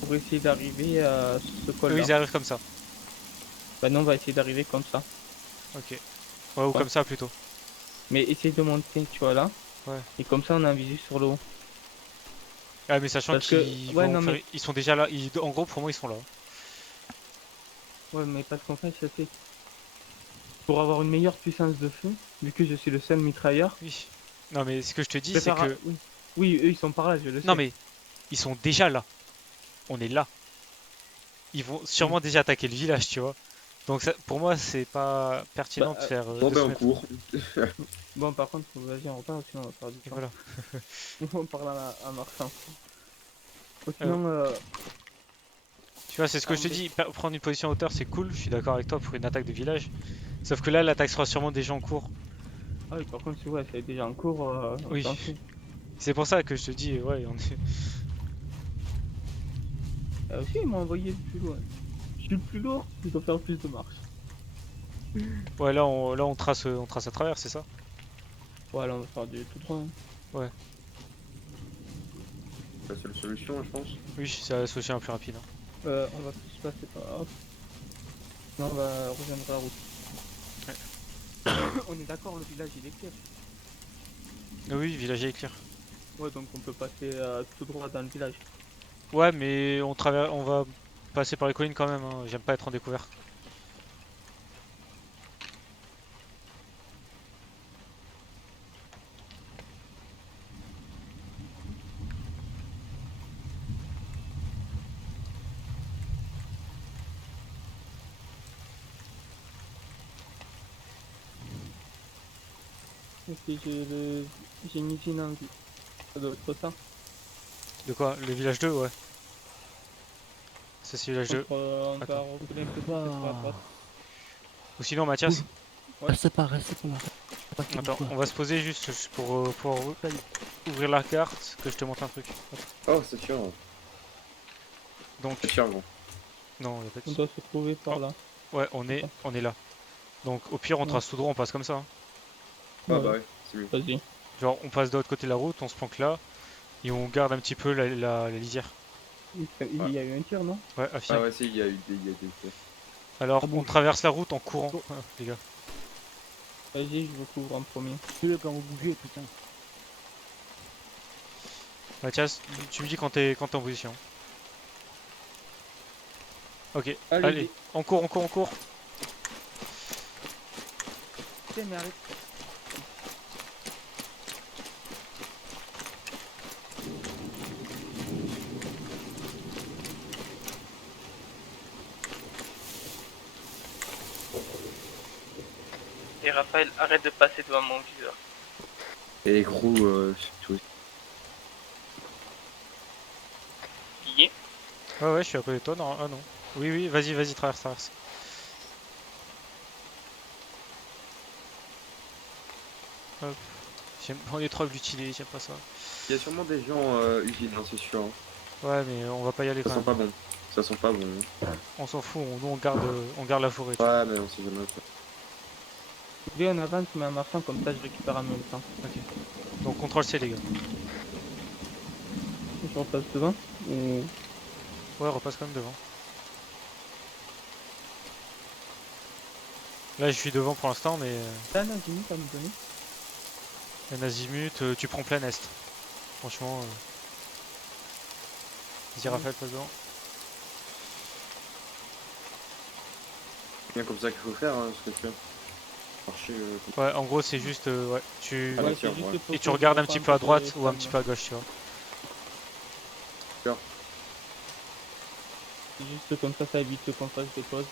pour essayer d'arriver à ce col Eux, là. ils arrivent comme ça. Bah non, on va essayer d'arriver comme ça. Ok. Ouais, ou comme ça plutôt. Mais essayer de monter, tu vois là. Ouais. Et comme ça, on a un visu sur le haut. Ah, mais sachant Parce que- qu'ils ouais, vont non, faire- mais- ils sont déjà là. En gros, pour moi, ils sont là. Ouais, mais parce qu'en fait, je sais. Pour avoir une meilleure puissance de feu, vu que je suis le seul mitrailleur, Oui. Non, mais ce que je te dis, je c'est préfère- que. Oui. Oui, eux ils sont par là, je le sais. Non, mais ils sont déjà là. On est là. Ils vont sûrement déjà attaquer le village, tu vois. Donc ça, pour moi, c'est pas pertinent Bah, de faire. Bon de ben se on mettre- court. Bon, par contre, vas-y, on repart, sinon on va perdre du temps. Voilà. On parle à marchand. Ou sinon, Tu vois, c'est ce que je te dis. Prendre une position en hauteur, c'est cool. Je suis d'accord avec toi pour une attaque de village. Sauf que là, l'attaque sera sûrement des gens en cours. ah oui, par contre, ouais, c'est déjà en cours. Oui. attention. C'est pour ça que je te dis, ouais, on est. Aussi, ils m'ont envoyé le plus loin. Je suis le plus lourd, je dois faire plus de marche. Ouais, là, on trace à travers, c'est ça? Ouais, là, on va faire du tout droit. Hein. C'est la seule solution, je pense. Oui, c'est la solution la plus rapide. Hein. On va plus passer par. Hop. Non, on va rejoindre la route. On est d'accord, le village il est clair. Oui, le village est clair. Ouais, donc on peut passer tout droit dans le village. Ouais, mais on va passer par les collines quand même. Hein. J'aime pas être en découvert. Ok, j'ai une usine en vue. Ça doit être ça. De quoi? Le village 2, ouais. Ça c'est village 2. On va Attends. reculer un peu plus sur la droite. Ou sinon Mathias, Ouais. Restez pas là. Restez pas qu'il attends, bouge pas. on va se poser juste pour ouvrir la carte, que je te montre un truc. Oh, c'est chiant. Donc, C'est chiant, gros. non, y a pas de On souci. doit se trouver par Oh. là. Ouais, on est là. Donc au pire on trace tout droit, on passe comme ça. Hein. Ah Ouais. bah ouais, c'est mieux. Vas-y. Genre on passe de l'autre côté de la route, on se planque là, et on garde un petit peu la lisière. Il y a eu un tir, non? Ouais, Ah affirme. ouais, si, il y a eu des... Alors Ah bon. on traverse la route en courant, les gars. Vas-y, je vous couvre en premier. Fais-le quand vous bougez, putain. Mathias, tu me dis quand t'es en position. Ok, Allez, allez, on court. Tiens, mais arrête. Et Raphaël, arrête de passer devant mon viseur. Et gros, tout. Y est. Ouais, je suis à côté de toi, non, ah non. Oui, vas-y, traverse. Hop. J'aime pas les trucs d'utiliser, j'aime pas ça. Il y a sûrement des gens usines, hein, c'est sûr. Hein. Ouais, mais on va pas y aller Ça quand sent même. pas bon. Ça sent pas bon. Hein. On s'en fout, nous on garde la forêt. Tu vois. Ouais, mais on sait jamais. Quoi. Lui, on avance, mais en marchant, comme ça, je récupère en même temps. Ok. Donc contrôle C, les gars. Je repasse devant. Ou... Ouais, repasse quand même devant. Là, je suis devant pour l'instant, mais T'as un azimut à me donner? un azimut, tu prends plein est. Franchement, vas-y, Raphaël, passe devant. C'est bien comme ça qu'il faut faire, hein, ce que tu fais. Marcher. Ouais, en gros, c'est juste, ouais, tu Ah, Ouais, tiens, c'est juste ouais. le poteau et tu regardes qui un petit prend peu à peu droite de ou un flamme. petit peu à gauche, tu vois. C'est juste comme ça évite qu'on fasse des pauses.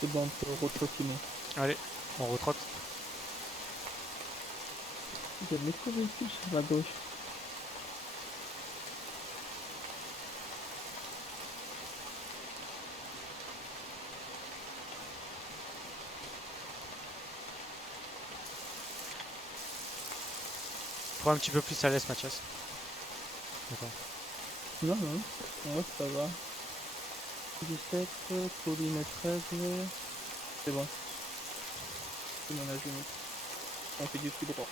C'est bon, on peut retrottiner. Allez, on retrotte. Il y a de l'éco-véhicule sur la gauche. Prends un petit peu plus à l'aise, Mathias. D'accord. Non, ouais, ça va. 17, colline 13, c'est bon. C'est mon azimut. On fait du tout droit.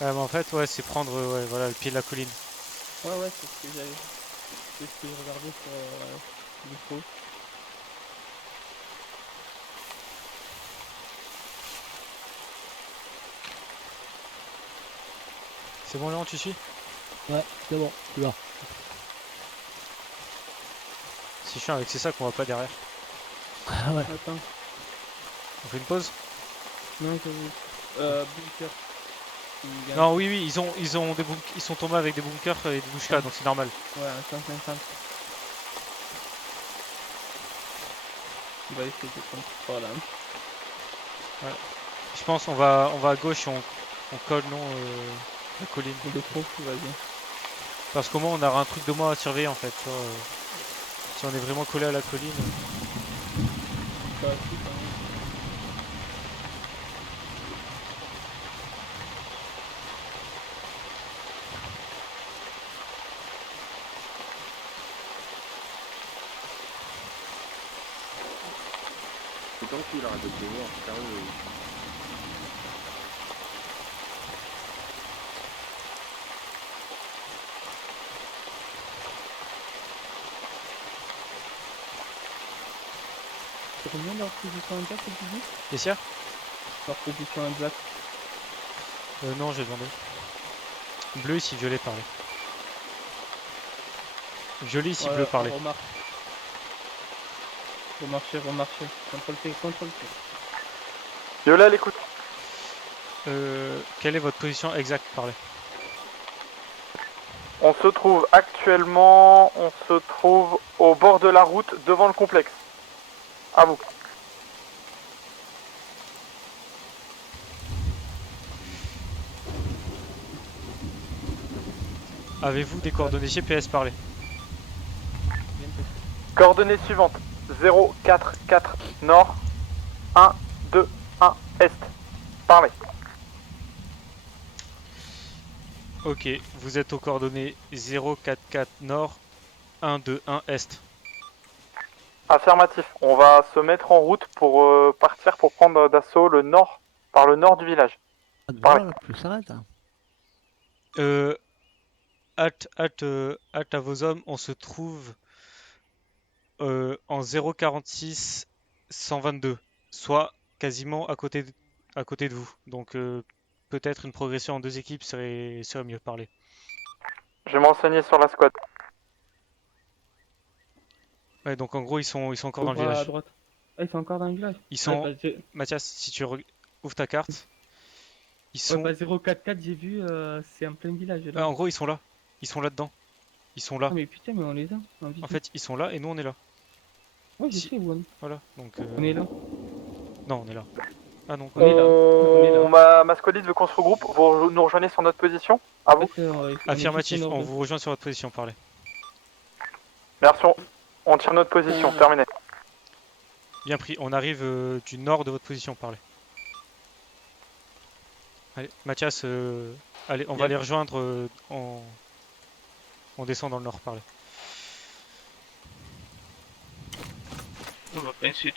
Mais en fait, ouais, c'est prendre ouais, voilà, le pied de la colline. Ouais, c'est ce que j'avais. C'est ce que j'ai regardé sur l'info. C'est bon, Léon, tu suis? Ouais, c'est bon, tu vas. C'est chiant avec c'est ça qu'on voit pas derrière. Ah ouais. Attends, On fait une pause? non, j'avais. Bunker. Il y a un- Non, oui, ils ont ils sont tombés avec des bunkers et des bouchkas, donc c'est normal. Ouais, un 150. On va essayer de prendre par là. Je pense on va à gauche et on colle non la colline. Et de trop, vas-y. Parce qu'au moins on aura un truc de moins à surveiller en fait. Tu vois, si on est vraiment collé à la colline. Bah, si, quand même. C'est tant qu'il arrête de pleuvoir, sérieux. C'est combien leur position exacte, tu dis? Yes, yeah. Leur position exacte. Non, j'ai demandé. Bleu ici, violet parler. Violet ici, Voilà, bleu parler. Remarche. Remarcher. Contrôle T, contrôle T. Violet à l'écoute. Quelle est votre position exacte parler? On se trouve actuellement, au bord de la route devant le complexe. À vous. Avez-vous des coordonnées GPS parler? Coordonnées suivantes. 044 nord, 1, 2, 1 est. Parlez. Ok, vous êtes aux coordonnées 044 nord, 121 est. Affirmatif. On va se mettre en route pour partir pour prendre d'assaut le nord, par le nord du village. Voilà, le plus s'arrête. Halte à vos hommes, on se trouve en 046 122, soit quasiment à côté de vous. Donc peut-être une progression en 2 équipes serait mieux parler. Je vais me renseigner sur la squad. Ouais, donc en gros ils sont encore dans le Ouvre à village. droite. Ah, ils sont encore dans le village. Ils sont, Ouais, bah, Mathias, si tu ouvres ta carte, ils sont. 044, j'ai vu, c'est en plein village là. En gros ils sont là. Ils sont là-dedans. Ils sont là. Ah, mais putain, mais on les a. En fait, ils sont là et nous on est là. ouais, je si- sais où on est. Voilà. Donc. On est là. Non, on est là. Ah non. On est là. On est là. Ma squadite veut qu'on se regroupe. Vous nous rejoignez sur notre position. À vous. En fait, on est juste Affirmatif. au nord On de- vous rejoint sur votre position. Parlez. Merci. On tire notre position. Terminé. Bien pris. On arrive du nord de votre position. Parlez. Allez, Mathias. Allez, on va les rejoindre on descend dans le nord. Parlez. On va plein sud.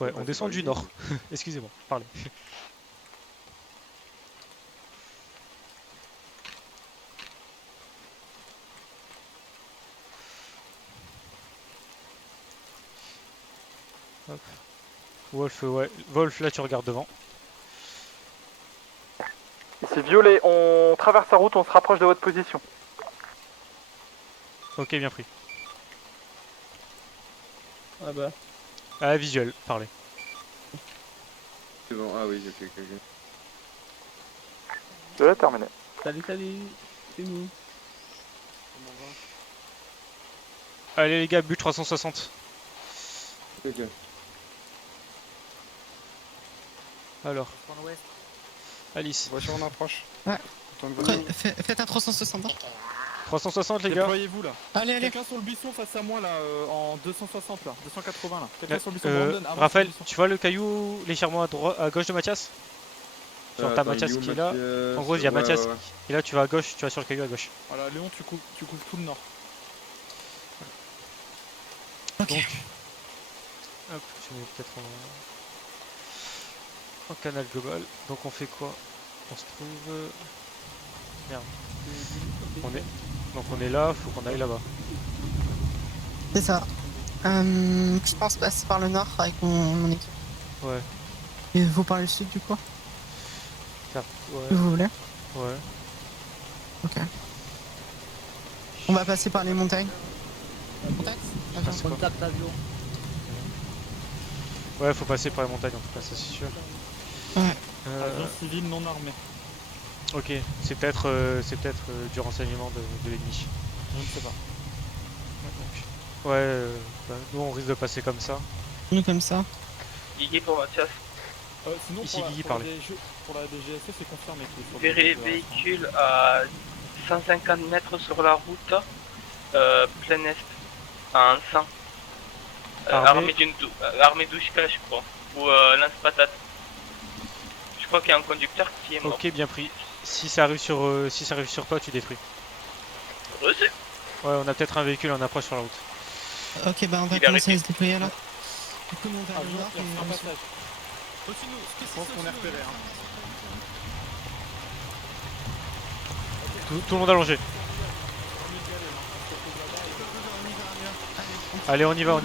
Ouais, on descend du nord. Excusez-moi. Parlez. Hop. Wolf, ouais. Wolf, là tu regardes devant. Ici violet. On traverse la route. On se rapproche de votre position. Ok, bien pris. Ah bah. Ah, visuel. Parlez. C'est bon, ah oui, ok. Violet terminé. Salut. C'est nous. Allez les gars, but 360. Ok. Alors. Alice. Voiture en approche. Ouais. Attends que vous- Faites un 360. 360 les gars. Déployez-vous là. Allez. Quelqu'un sur le buisson face à moi là, en 260 là, 280 là. Quelqu'un sur le buisson, Euh, Brandon, avance Raphaël, sur le buisson. tu vois le caillou légèrement à gauche de Mathias? Sur ta Attends, Mathias il est où, qui est là. Mathias? En gros, il y a Ouais, Mathias. ouais. Et là, tu vas à gauche, tu vas sur le caillou à gauche. Voilà, Léon, tu couvres tout le nord. Ok. Donc, hop, je mets peut-être en canal global. Donc on fait quoi? On se trouve... Merde. Donc on est là, faut qu'on aille là-bas. C'est ça. Je pense passer par le nord avec mon équipe. Ouais. Et vous par le sud du coup? Ouais. Si vous voulez. Ouais. Ok. On va passer par les montagnes. Contact? Ah, c'est quoi? Contact avion. Ouais, faut passer par les montagnes en tout cas, ça c'est sûr. Ouais. Avion civil non armé. Ok, c'est peut-être du renseignement de l'ennemi. Je ne sais pas. Ouais, nous on risque de passer comme ça. Nous comme ça. Guigui pour Mathias. Sinon, Ici, Guigui pour, parlait. pour la DGSE, c'est confirmé qu'il faut... Verrez véhicule à 150 mètres sur la route, plein est, à 100. Armé. Armée douchka, je crois. Ou lance-patate. Je crois qu'il y a un conducteur qui est mort. Ok, bien pris. Si ça arrive sur toi, tu détruis. Reçu. Ouais, on a peut-être un véhicule en approche sur la route. Ok, bah on va Il a commencer à arrêté. se déployer là. Du coup, nous on va Avion, le nord il y a un et passage. Je pense qu'on est repéré. Hein. Tout le monde allongé. Allez, on y va.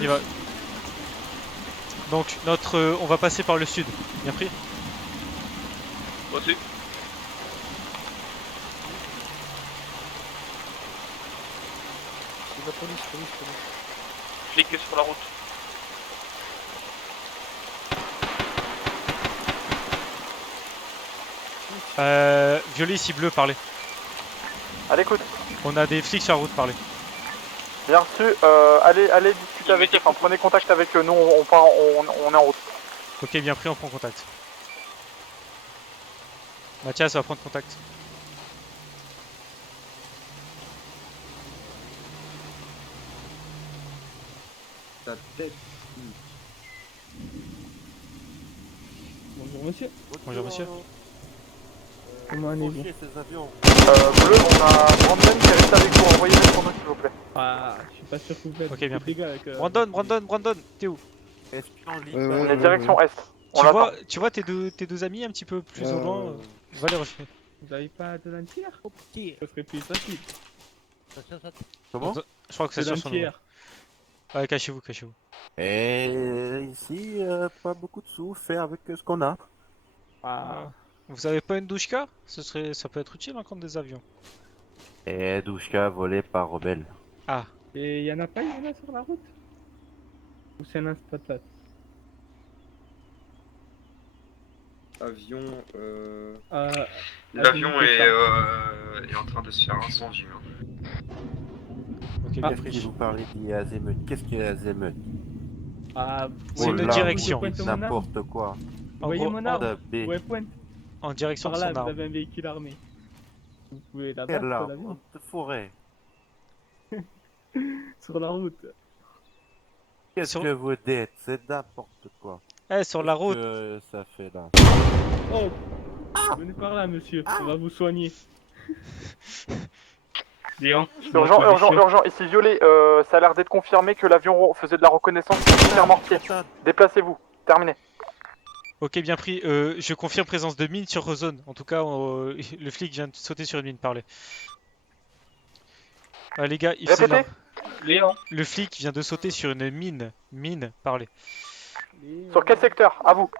Donc on va passer par le sud. Bien pris. Reçu. de la police. Flic est sur la route. Violet ici bleu, parlez. À l'écoute. On a des flics sur la route, parlez. Bien reçu. Allez discuter avec eux. Enfin, prenez contact avec eux. Nous, on est en route. Ok, bien pris, on prend contact. Mathias va prendre contact. Ta tête. Bonjour monsieur. Bonjour monsieur. Comment allez-vous? Bleu, on a Brandon qui reste avec vous. Envoyez le pour nous, s'il vous plaît. Ah, je suis pas sûr que vous faites. Ok, bien beaucoup de dégâts avec, Brandon, t'es où? On est direction Est. On l'attend. Tu vois tes deux amis un petit peu plus au loin, va les rechercher. Vous avez pas de l'antière? Ça serait plus facile. Comment? Je crois que ça De tire sur nous. l'antière. Ouais, cachez-vous. Et ici, pas beaucoup de sous, fait avec ce qu'on a. Ah. Vous avez pas une douchka? Ça peut être utile hein, contre des avions. Et Douchka volée par rebelle. Ah. Et y'en a pas sur la route? Ou c'est un inspatate? Avion. L'avion est en train de se faire incendier. Ok, Qu'est-ce que vous parlez d'Azémut? Qu'est-ce qu'il y a Azémut? Ah, c'est une direction. N'importe quoi. Vous voyez mon arme? B. Ouais, pointe. En direction Par de là, son vous arme. avez un véhicule armé. Vous pouvez la Quelle battre sur arme? l'avion. De forêt. Sur la route. Qu'est-ce que vous dites? C'est n'importe quoi. Eh, sur la route. Que ça fait là. Oh! Venez par là, monsieur. On va vous soigner. Léon. Urgent. Ici Violet, ça a l'air d'être confirmé que l'avion faisait de la reconnaissance sur mortier. Déplacez-vous. Terminé. Ok, bien pris. Je confirme présence de mine sur zone. En tout cas, le flic vient de sauter sur une mine, parlez. Ah, les gars, il fait Répétez. Léon. Le flic vient de sauter sur une mine. Mine, parlez. Sur quel secteur? À vous.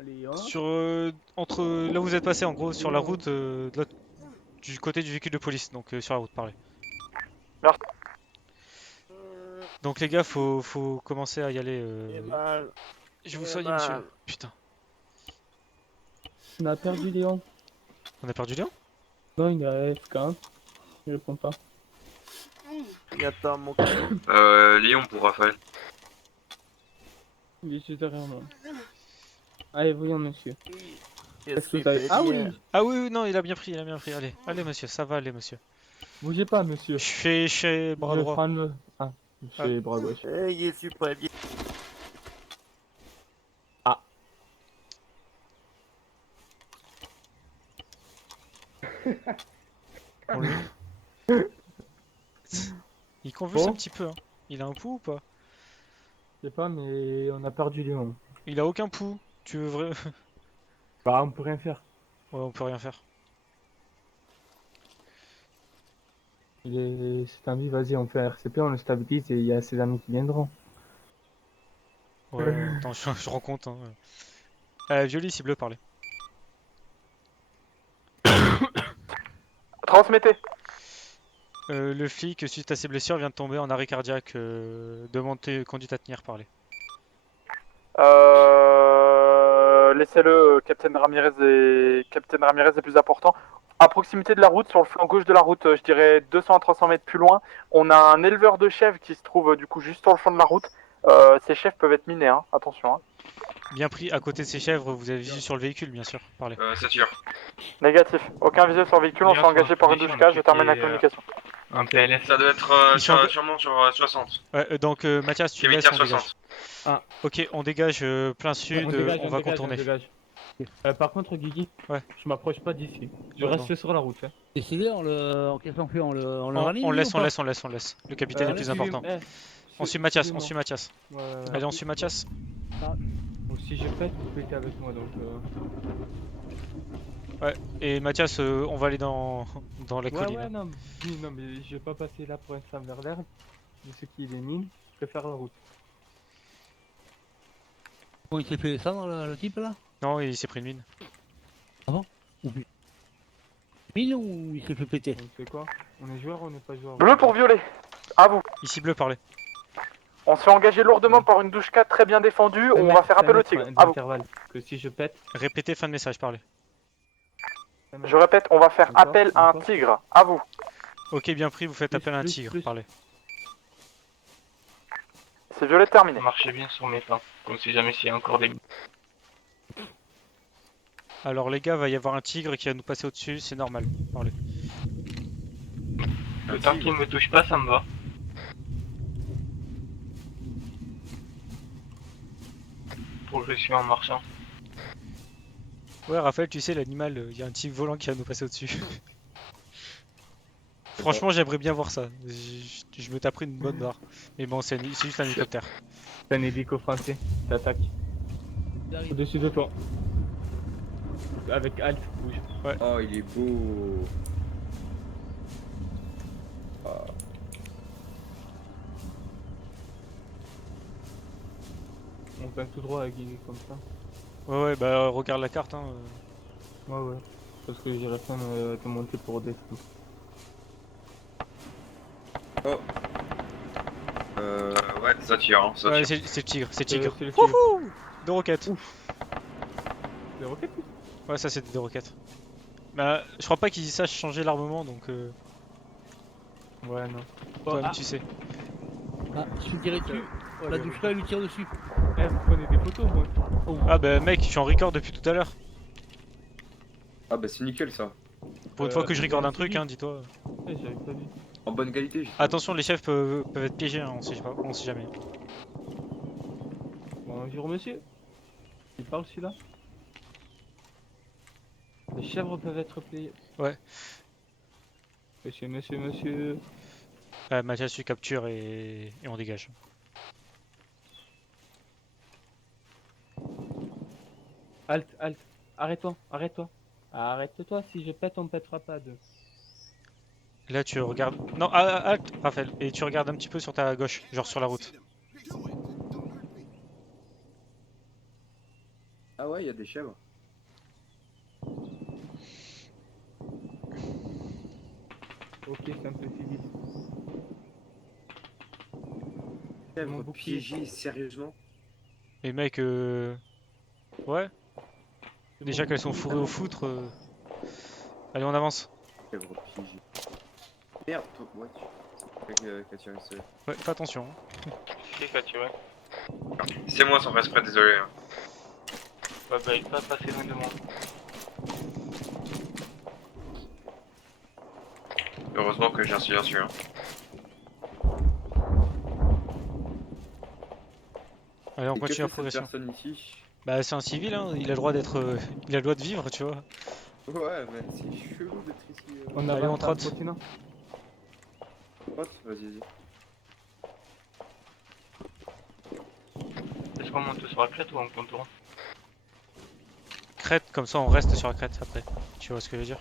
Léon. Sur entre là où vous êtes passé, en gros, sur la route du côté du véhicule de police. Donc sur la route, parlez. Merci. Donc les gars, faut commencer à y aller. Je vais vous soigner, monsieur. Putain. On a perdu Léon. On a perdu Léon? Non, il est AFK. Il répond pas. Attends, mon Léon pour Raphaël. Il est juste derrière moi. Allez, voyons, monsieur. Qu'est-ce que vous avez... Ah oui! Ah oui, non, il a bien pris. Allez, monsieur, ça va aller, monsieur. Bougez pas, monsieur. Je fais bras droit. Prends le... Ah, je fais bras gauche. Il est super bien. Ah. On lui... Il convulse un petit peu. Hein. Il a un pouls ou pas? Je sais pas, mais on a perdu Léon. Il a aucun pouls. Tu veux vrai? Bah, on peut rien faire. Ouais, on peut rien faire. C'est un vie, vas-y, on fait RCP, on le stabilise et il y a ses amis qui viendront. Ouais, attends, je rends compte. Hein. Violet, ici bleu, parlez. Transmettez. Le flic, suite à ses blessures, vient de tomber en arrêt cardiaque. Demandez conduite à tenir, parlez. Laissez-le, Captain Ramirez est plus important. À proximité de la route, sur le flanc gauche de la route, je dirais 200 à 300 mètres plus loin, on a un éleveur de chèvres qui se trouve du coup juste sur le flanc de la route. Ces chèvres peuvent être minés, hein. Attention. Hein. Bien pris, à côté de ces chèvres, vous avez visu sur le véhicule, bien sûr, parlez. Ça tire. Négatif, aucun visuel sur le véhicule, on s'est engagé par une douchka, je termine la communication. Un PLF. Ça doit être sûrement sur 60. Ouais, donc Mathias, tu laisses, on 60. dégage. Ah, ok, on dégage plein sud, on va contourner. Par contre, Guigui, ouais. Je m'approche pas d'ici. Je reste sur la route. Hein. Décidé, qu'est-ce qu'on fait? On le rallie? On laisse. Le capitaine est plus important. On suit Mathias, Allez, on suit Mathias. Si j'ai fait, vous pouvez être avec moi donc. Ouais, et Mathias, on va aller dans la colline. Ouais, non, mais je vais pas passer là pour l'instant vers l'herbe. Je sais qu'il est mine, je préfère la route. Bon, il s'est fait ça dans le type là? Non, il s'est pris une mine. Ah bon? Mine ou il s'est fait péter? On fait quoi? On est joueur ou on n'est pas joueur? Bleu pour violet. À Ici bleu, parlez. On se fait engager lourdement par une douche 4 très bien défendue, on va faire appel au tigre. À vous. Que si je pète, Répétez fin de message, parlez. Je répète, on va faire Encore, appel à un encore. tigre. À vous. Ok, bien pris, vous faites appel à un plus, tigre, plus. parlez. C'est violet terminé. Marchez bien sur mes plans, comme si jamais s'il y a encore des... Alors les gars, va y avoir un tigre qui va nous passer au-dessus, c'est normal, parlez. Le temps qu'il ne me touche pas, ça me va. Progression en marchant. Ouais, Raphaël, tu sais, l'animal, il y a un tigre volant qui va nous passer au-dessus. Franchement, j'aimerais bien voir ça. Je me taperais une bonne barre. Mais bon, c'est juste un hélicoptère. c'est un hélico français. T'attaques. Il arrive. Au-dessus de toi. Avec Alt, bouge. Oh, il est beau. Ah. On peint tout droit avec il est comme ça. Ouais, bah regarde la carte, hein. Ouais. Parce que j'irais pas te monter pour des trucs. Oh. Ouais, ça tire, hein, ça Ouais, tire. c'est le tigre, c'est le tigre. C'est le tigre. Wouhou! Deux roquettes. Des roquettes? Ouais, ça c'est des roquettes. Bah, je crois pas qu'ils sachent changer l'armement, donc Ouais, non. toi-même tu sais. Ah, je suis tiré dessus. La douche là, elle lui tire dessus. Eh, vous prenez des photos, moi. Ah bah mec, je suis en record depuis tout à l'heure. Ah bah c'est nickel ça. Pour une fois que je recorde un c'est truc, vite. hein, dis-toi. Eh, j'avais pas vu. En bonne qualité. Attention, les chefs peuvent être piégés, hein, on sait jamais. Bonjour, monsieur. Il parle celui-là? Les chèvres peuvent être pliées. Ouais. Monsieur. Mathias, tu captures et on dégage. Halt. Arrête-toi. Arrête-toi, si je pète, on pètera pas deux. Là, tu regardes. Non, halte, Raphaël. Et tu regardes un petit peu sur ta gauche, genre sur la route. Ah ouais, il y a des chèvres. Ok, c'est un peu civil. Chèvres Mon bouclier. piégées, sérieusement? Et mec, ouais. Déjà qu'elles sont fourrées au foutre. Allez, on avance. Chèvres piégées. Merde, toi, ouais, qui a tiré ce... Ouais, fais attention. Hein. Qui c'est qui a tiré? C'est moi sans faire exprès, désolé. Hein. Ouais, bah il va passer loin de moi. Heureusement que j'ai un silencieux. Hein. Allez, on Et que continue la fait cette progression. personne ici? Bah, c'est un civil, hein. Il a le droit d'être. Il a le droit de vivre, tu vois. Ouais, mais c'est chelou d'être ici. On Allez, on avance trotte. continent. Vas-y. Est-ce qu'on monte sur la crête ou en contour? Crête, comme ça on reste sur la crête après. Tu vois ce que je veux dire?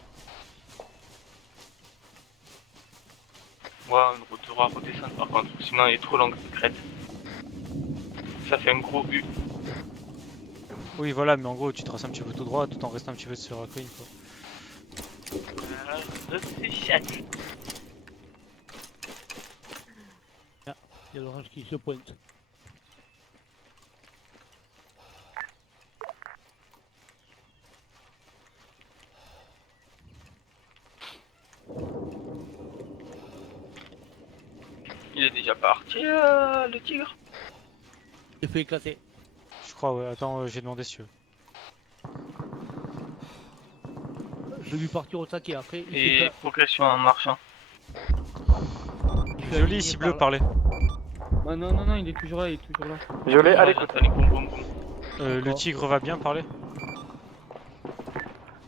Ouais, on devra redescendre par contre, sinon elle est trop longue cette crête. Ça fait un gros U. Oui, voilà, mais en gros, tu traces un petit peu tout droit tout en restant un petit peu sur la colline, quoi. C'est chat. Il y a l'orange qui se pointe. Il est déjà parti le tigre. J'ai fait éclater. Je crois, ouais. Attends, j'ai demandé si tu veux. Je vais lui partir au taquet après. il Et fait progression en marchant. il fait Joli, aligner ici par bleu, là. parlez. Ah, non, il est toujours là, Violet, Ouais, allez. j'entends les boum. Le tigre va bien, parler.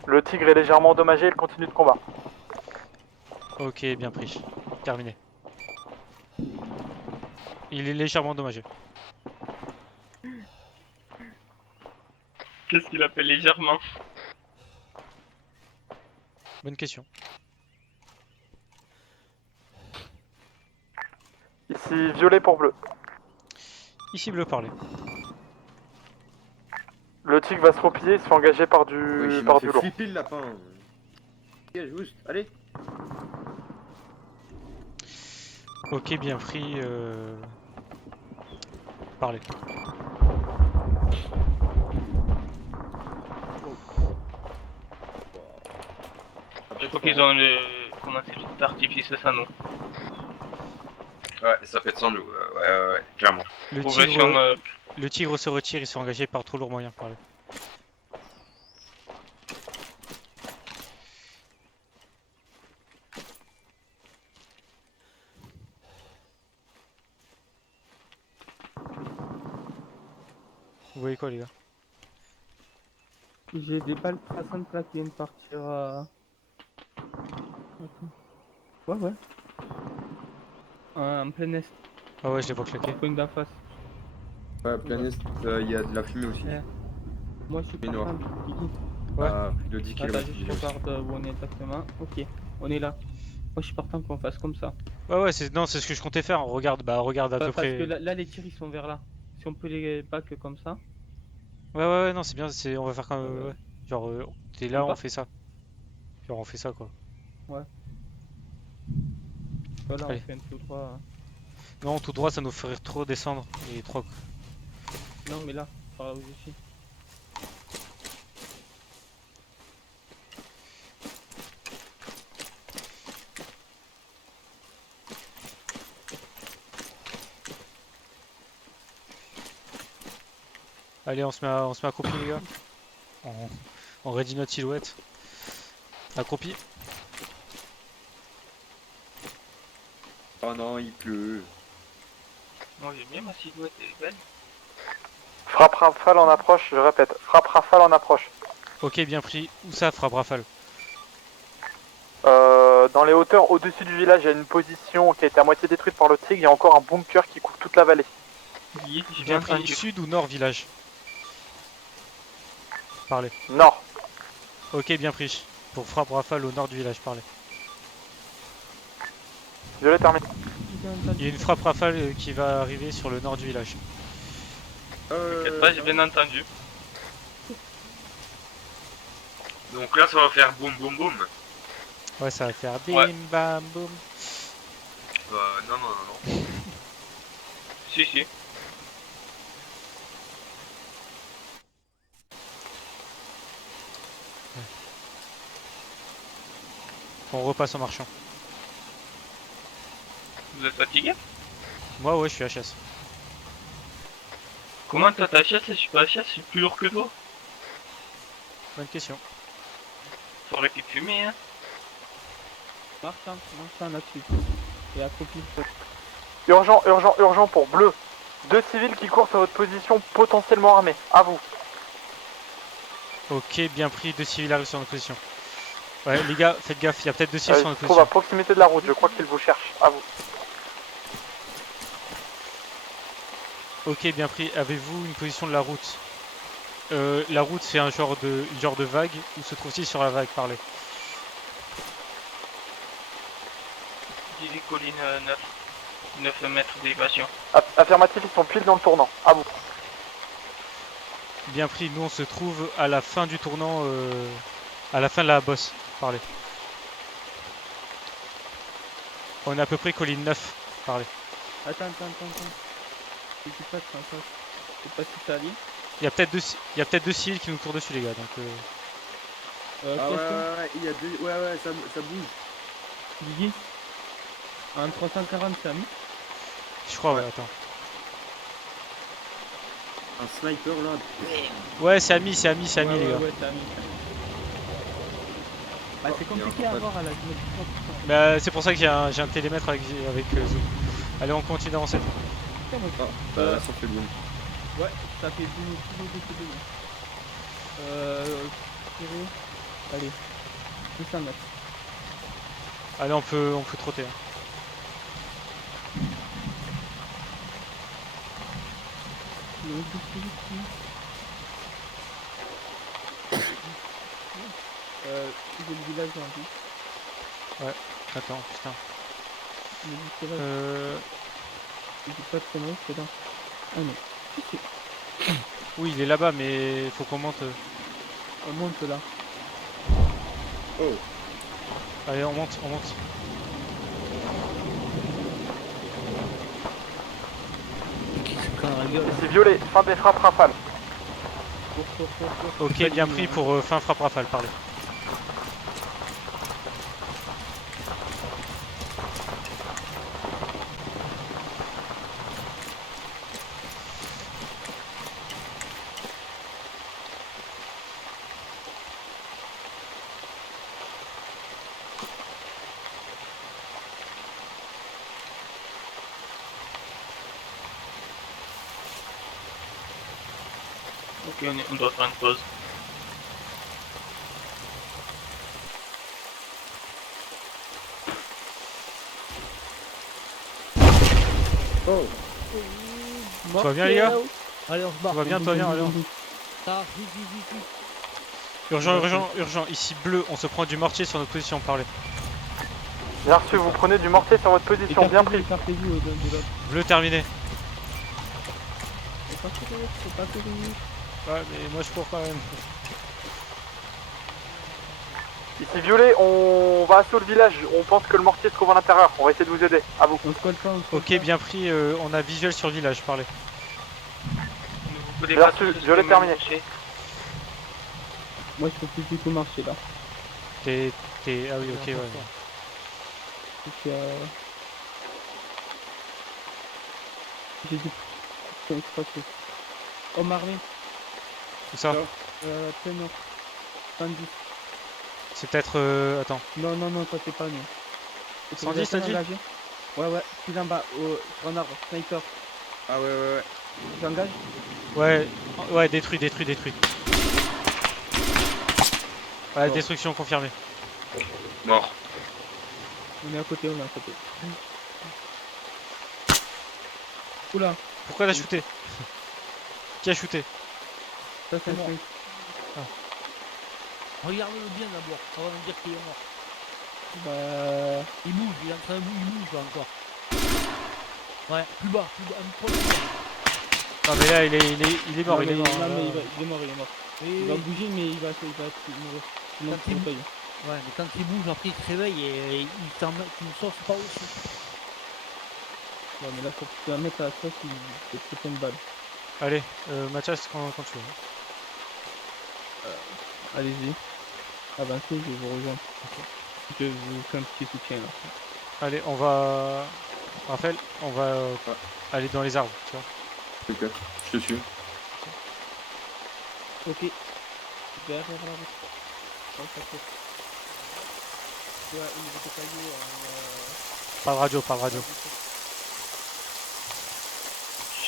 Le tigre est légèrement endommagé, il continue de combat. Ok, bien pris. Terminé. Il est légèrement endommagé. Qu'est-ce qu'il appelle légèrement? Bonne question. Ici, violet pour bleu. Ici bleu, parler. Le tigre va se replier, il se fait engager par du, Oui, j'ai par fait du lourd. flipper le lapin. Dégage, juste, allez. Ok, bien pris. Parlez. Je crois qu'ils ont commencé le feu d'artifice, ça non. Ouais, ça fait de sang, nous. Ouais, clairement. Le tigre se retire, ils sont engagés par trop lourd moyen. Parlez. Vous voyez quoi, les gars? J'ai des balles traçantes là qui viennent partir à... Attends. Ouais. En plein est. Ah ouais, je les vois claquer. Point d'en face. Ouais, plein est, il y a de la fumée aussi. Moi je suis Fumée noire. partant, Guigui. Ouais. À plus de 10 km. Attends, je regarde où on est exactement. Ok, on est là. Moi je suis partant qu'on fasse comme ça. Ouais, c'est ce que je comptais faire. Regarde à peu Parce près. que là les tirs ils sont vers là. Si on peut les back comme ça. Ouais, non, c'est bien. On va faire comme. Ouais. Genre, t'es là, on part fait ça. Genre, on fait ça, quoi. Ouais. Voilà, Allez. on fait un tout droit. Non, tout droit, ça nous ferait trop descendre. Et trop. Non, mais là, par là où je suis. Allez, on se met accroupi, les gars. On rédit notre silhouette. Accroupi. Oh non, il pleut. Moi j'aime bien ma silhouette, elle est belle. Frappe rafale en approche, je répète, frappe rafale en approche. Ok, bien pris. Où ça, frappe rafale? Dans les hauteurs au-dessus du village, il y a une position qui a été à moitié détruite par le tigre, il y a encore un bunker qui couvre toute la vallée. Bien pris. Sud ou nord village? Parlez. Nord. Ok, bien pris. Pour frappe rafale au nord du village, parlez. Violet termine. Il y a une frappe rafale qui va arriver sur le nord du village. T'inquiète pas, j'ai bien entendu. Donc là, ça va faire boum boum boum. Ouais, ça va faire bim Ouais. bam boum. Non. Si. On repasse en marchant. Vous êtes fatigué? Moi, ouais, je suis HS. Comment toi ta chasse et je suis pas chasse, je suis plus lourd que toi? Bonne question. Faudrait qu'il fumait, hein. Martin là-dessus. Et accroupi. Urgent pour bleu. 2 civils qui courent sur votre position potentiellement armés. À vous. Ok, bien pris. 2 civils arrivent sur notre position. Ouais, les gars, faites gaffe, il y a peut-être 2 civils sur Il notre se trouve à position. proximité de la route, je crois qu'ils vous cherchent. À vous. Ok, bien pris. Avez-vous une position de la route? La route, c'est une genre de vague. Où se trouve-t-il sur la vague? Parlez. J'ai des collines 9 mètres d'élévation. Affirmatif, ils sont pile dans le tournant. À vous. Bien pris. Nous, on se trouve à la fin du tournant, à la fin de la bosse. Parlez. On est à peu près colline 9. Parlez. Attends. Je dis pas en face. Je sais pas si ça allie. Il y a peut-être 2 civils qui nous courent dessus, les gars. Donc, Ouais, il y a deux. Ouais, ça bouge. Guigui. En 340, c'est ami. je crois, ouais, attends. Un sniper là. Ouais, c'est ami, les gars. Ouais, c'est ami. Bah, c'est compliqué à voir à la limite. Bah, c'est pour ça que j'ai un télémètre avec Zoom. Allez, on continue d'avancer. Là, ça fait boum. Ouais, ça fait boum. Tirer. Allez. 200 mètres. Allez, on peut trotter. Hein. J'ai le village en plus. Ouais, attends, putain. Mais c'est là. Il est pas très loin, c'est là. Ah non. Oui, il est là-bas, mais faut qu'on monte. On monte là. Oh. Allez, on monte. train à la gueule. Ici violet, fin des frappes rafales. Ok, bien pris pour fin frappe rafale, parlez. Ok, on doit faire une pause. Oh. Tout va bien les gars? Allez, on se barre. Tout va bien, tout va bien, allez. Ça, vite, vite, vite, vite. Urgent, urgent, urgent. Ici bleu, on se prend du mortier sur notre position, parlez. Bien reçu, vous prenez du mortier sur votre position, bien pris. Écartez-vous de l'autre. Bleu terminé. C'est pas courir, c'est pas courir. Ouais, mais moi je cours quand même. Ici violet, on va assaut le village. On pense que le mortier se trouve à l'intérieur. On va essayer de vous aider. À vous. On se colle pas, on se colle Ok, bien pris, on a visuel sur le village, parlez. Vous voulez Bien pas reçu, tous violet me terminé. marcher? Moi je peux plus du tout marcher là. T'es... Ah oui, ok, ouais. Je suis J'ai dit... C'est pas sûr. Oh Marvin, Où ça? plein nord. 110. C'est peut-être... Attends. Non, non, non, toi t'es pas nous. 110 t'as dit? Ouais, ouais, plus en bas, sur un arbre, sniper. Ah ouais, ouais, ouais. J'engage. Ouais, ouais, détruit, détruit, détruit. Ouais, Bon. destruction confirmée. Mort. On est à côté, on est à côté. Oula, Pourquoi t'as shooté? Qui a shooté? ça c'est un mort. sniper. Regarde-le bien d'abord, avant de dire qu'il est mort. Bah... Il bouge, il est en train de bouger, il bouge là encore. Ouais, plus bas, un peu plus bas. Non mais là, il est mort, non, il est mais- mort. non, hein, mais là. il est mort, il est mort. Oui, Il va oui. bouger, mais il va mourir. Sinon, Quand tu il le bouge. payes. Ouais, mais quand il bouge, après il se réveille et tu ne sauves pas aussi. Ouais, mais là, faut que tu la mettes à la sauce, il te fait une balle. Allez, Mathias, quand tu veux. Allez-y. Avancez, je vais vous rejoindre. Je vous fais un petit soutien là. Allez, on va... Raphaël, on va aller dans les arbres, tu vois. Ok, je te suis. Ok. Vers la route. Ouais, ça court. Ouais, au niveau des cailloux, Pas de radio, pas de radio.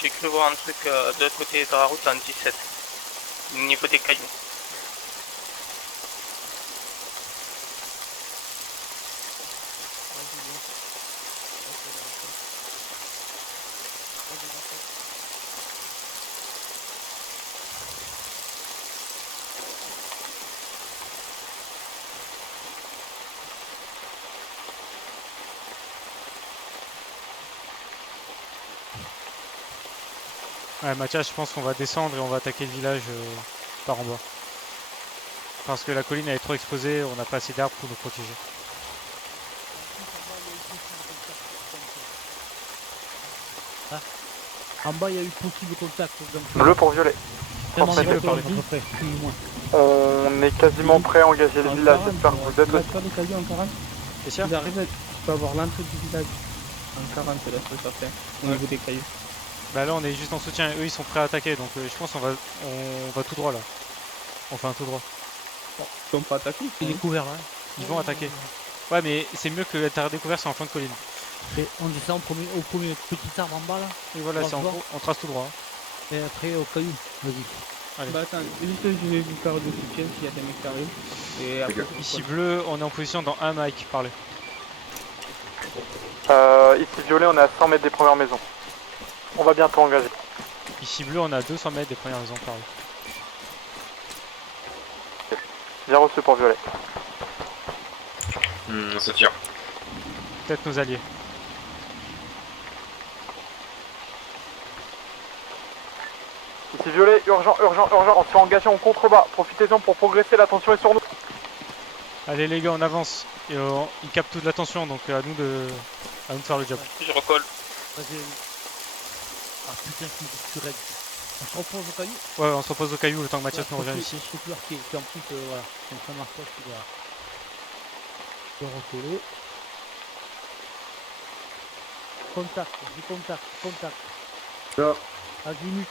J'ai cru voir un truc de l'autre côté de la route en 17. Au niveau des cailloux. Ouais, Mathias, je pense qu'on va descendre et on va attaquer le village par en bas. Parce que la colline elle est trop exposée, on n'a pas assez d'arbres pour nous protéger. En bas, il y a eu possible contact. Donc, Bleu pour violet. vraiment, Transmettez, on est parlez. à peu près, plus ou moins. On est quasiment prêt à engager le village. J'espère que vous êtes Là, aussi. tu vois les cailloux en 40. T'es sûr? Ils arrivent, tu peux avoir l'entrée du village. En 40, là, ça fait. Au niveau des cailloux. Bah là on est juste en soutien, eux ils sont prêts à attaquer, donc je pense qu'on va tout droit là. On fait un tout droit. Ils sont pas attaqués. Il est couvert là. Ils vont attaquer. Ouais mais c'est mieux que la terre découverte c'est en fin de colline. Et on descend au premier petit arbre en bas là. Et voilà, On c'est en va gros, on trace tout droit. hein. Et après au caillou. Vas-y. Bah attends, juste je vais vous faire le soutien s'il y a des mecs qui arrivent. Et après, Ici bleu, on est en position dans un Mike, parlez. Ici violet, on est à 100 mètres des premières maisons. On va bientôt engager. Ici bleu, on est à 200 mètres des premières maisons, parlez. Bien reçu pour violet. Ça tire. Peut-être nos alliés. Ici violet, urgent, urgent, urgent. On se fait engager en contrebas. Profitez-en pour progresser, la tension est sur nous. Allez les gars, on avance. Et ils captent toute l'attention, donc à nous de faire le job. Je recolle. Vas-y, vas-y. Ah putain, je suis raide. On se repose au caillou. Ouais, on se repose au caillou le temps que Mathias nous revienne ici. Faut plus arquer. Puis en plus, voilà, comme ça marche pas, tu dois recoller. Contact, contact. Là. Azimut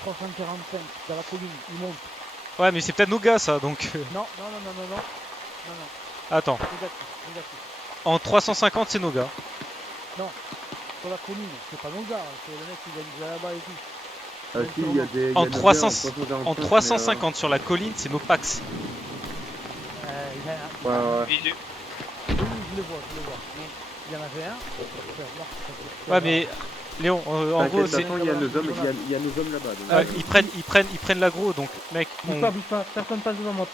345 dans la colline, il monte. Ouais, mais c'est peut-être nos gars ça donc. Non. Attends, Négatif. en 350 c'est nos gars. Non, sur la colline, c'est pas nos gars, c'est le mec qui va nous là-bas et tout. Ah si, il y a des... En il y a 300 des gars En 350 sur la colline, c'est nos Pax. Ouais. Visu. Oui, je le vois. Mais il y en avait un. Ouais, mais Léon, en gros, c'est. il y a nos hommes, il y a nos hommes là-bas. Donc... Ils prennent l'agro, donc mec, Bouge pas, personne passe devant moi,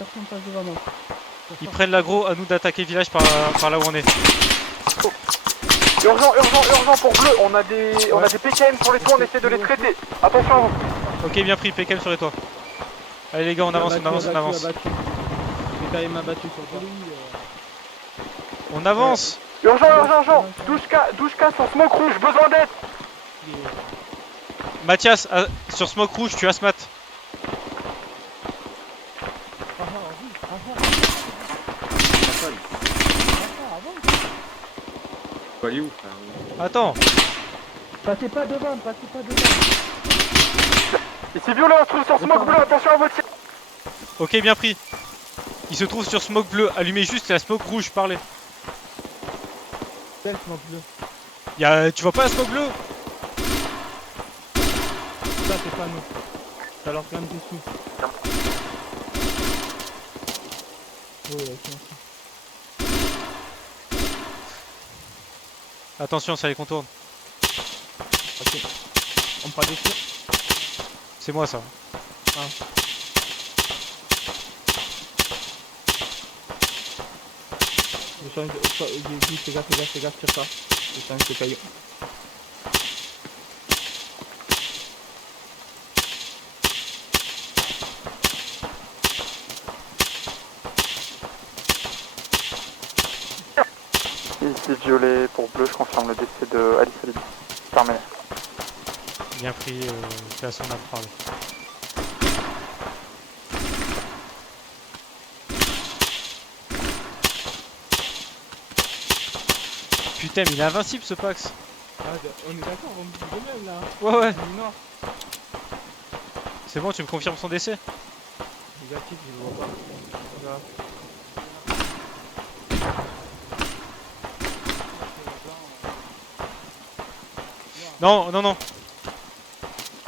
ils prennent l'agro, à nous d'attaquer le village par là où on est. Urgent pour bleu, on a des PKM sur les toits, on essaie de les traiter. Attention à vous. Ok, bien pris, PKM sur les toits. Allez les gars, on avance. PKM m'a battu sur le toit. On avance. Urgent 12K sur smoke rouge, besoin d'aide. Mathias, sur Smoke Rouge, tu as ce mat. Faut aller où Attends. Passez pas devant. Ici violent, on se trouve sur smoke bleu, attention à votre tir. Ok, bien pris. Il se trouve sur Smoke Bleu. Allumez juste la Smoke Rouge, parlez. Quel smoke bleu? Tu vois pas la Smoke Bleu? Ça, c'est pas nous. Ça leur plane dessus. Attention, ça les contourne. Ok. On prend des tirs. C'est moi ça. Je change de... Fais gaffe, tire pas. Je change de caillou. Ici violet pour bleu, je confirme le décès de Alice Alibi. Terminé. Bien pris, c'est à son âme, parlez. Putain, mais il est invincible ce Pax. On est d'accord, on me dit de même là. Ouais. Noir. C'est bon, tu me confirmes son décès? Négatif, je le vois pas. Voilà. Non.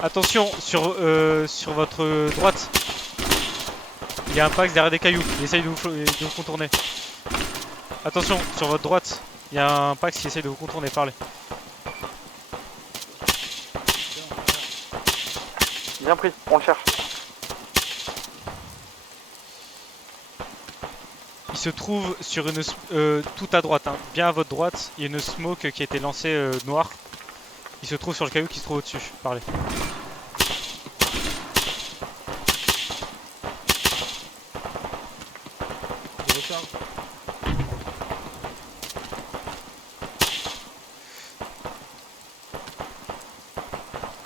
Attention, sur votre droite. Il y a un Pax derrière des cailloux. Il essaye de vous contourner. Attention, sur votre droite. Il y a un Pax qui essaye de vous contourner. Parlez. Bien pris, on le cherche. Il se trouve sur une... tout à droite, hein. Bien à votre droite. Il y a une smoke qui a été lancée noire. Il se trouve sur le caillou qui se trouve au-dessus. Parlez. Je recharge.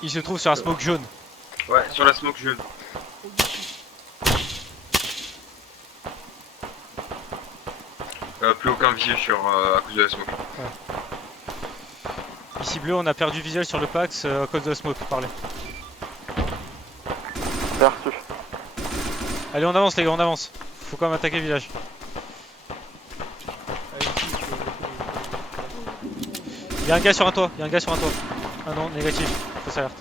Il se trouve sur la smoke jaune. Ouais, sur la smoke jaune. Plus aucun visuel à cause de la smoke. Ici bleu, on a perdu visuel sur le Pax à cause de la smoke. Parlez. Perçu. Allez, on avance les gars, on avance. Faut quand même attaquer le village. Il y a un gars sur un toit, Ah non, négatif, fausse alerte.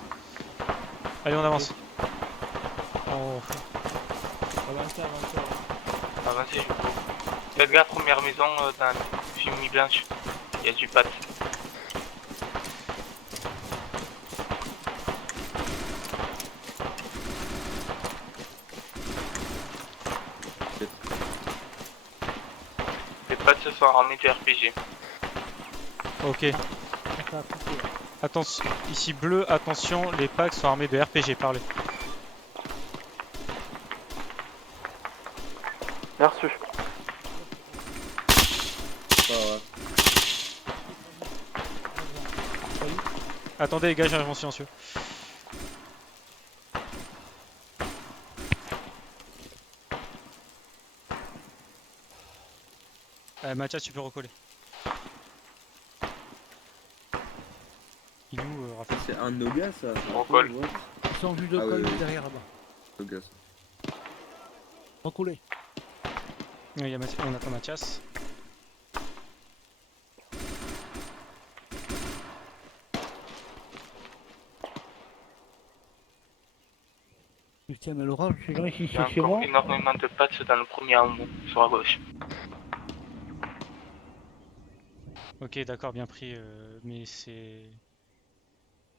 Allez, on avance. Avancez. Avancez, je peux. Faites gaffe, première maison dans Fumée Blanche. Il y a du pâte. Les pâtes ce soir en du RPG. Ok. Attention, ici bleu, attention, les packs sont armés de RPG, parlez. Perçu. Attendez les gars, j'arrive en silencieux. Mathias, tu peux recoller. Il est où, Raphaël? C'est un de nos gars ça. Recolle. Ils sont vus de Ah ouais, colle ouais. derrière là-bas. Nos gars, ça. Recoller. Oui, on attend Mathias. Putain, mais l'orage, c'est vrai si Il y a c'est chez moi. encore énormément de pattes dans le premier hameau, sur la gauche. Ok, d'accord, bien pris, mais c'est...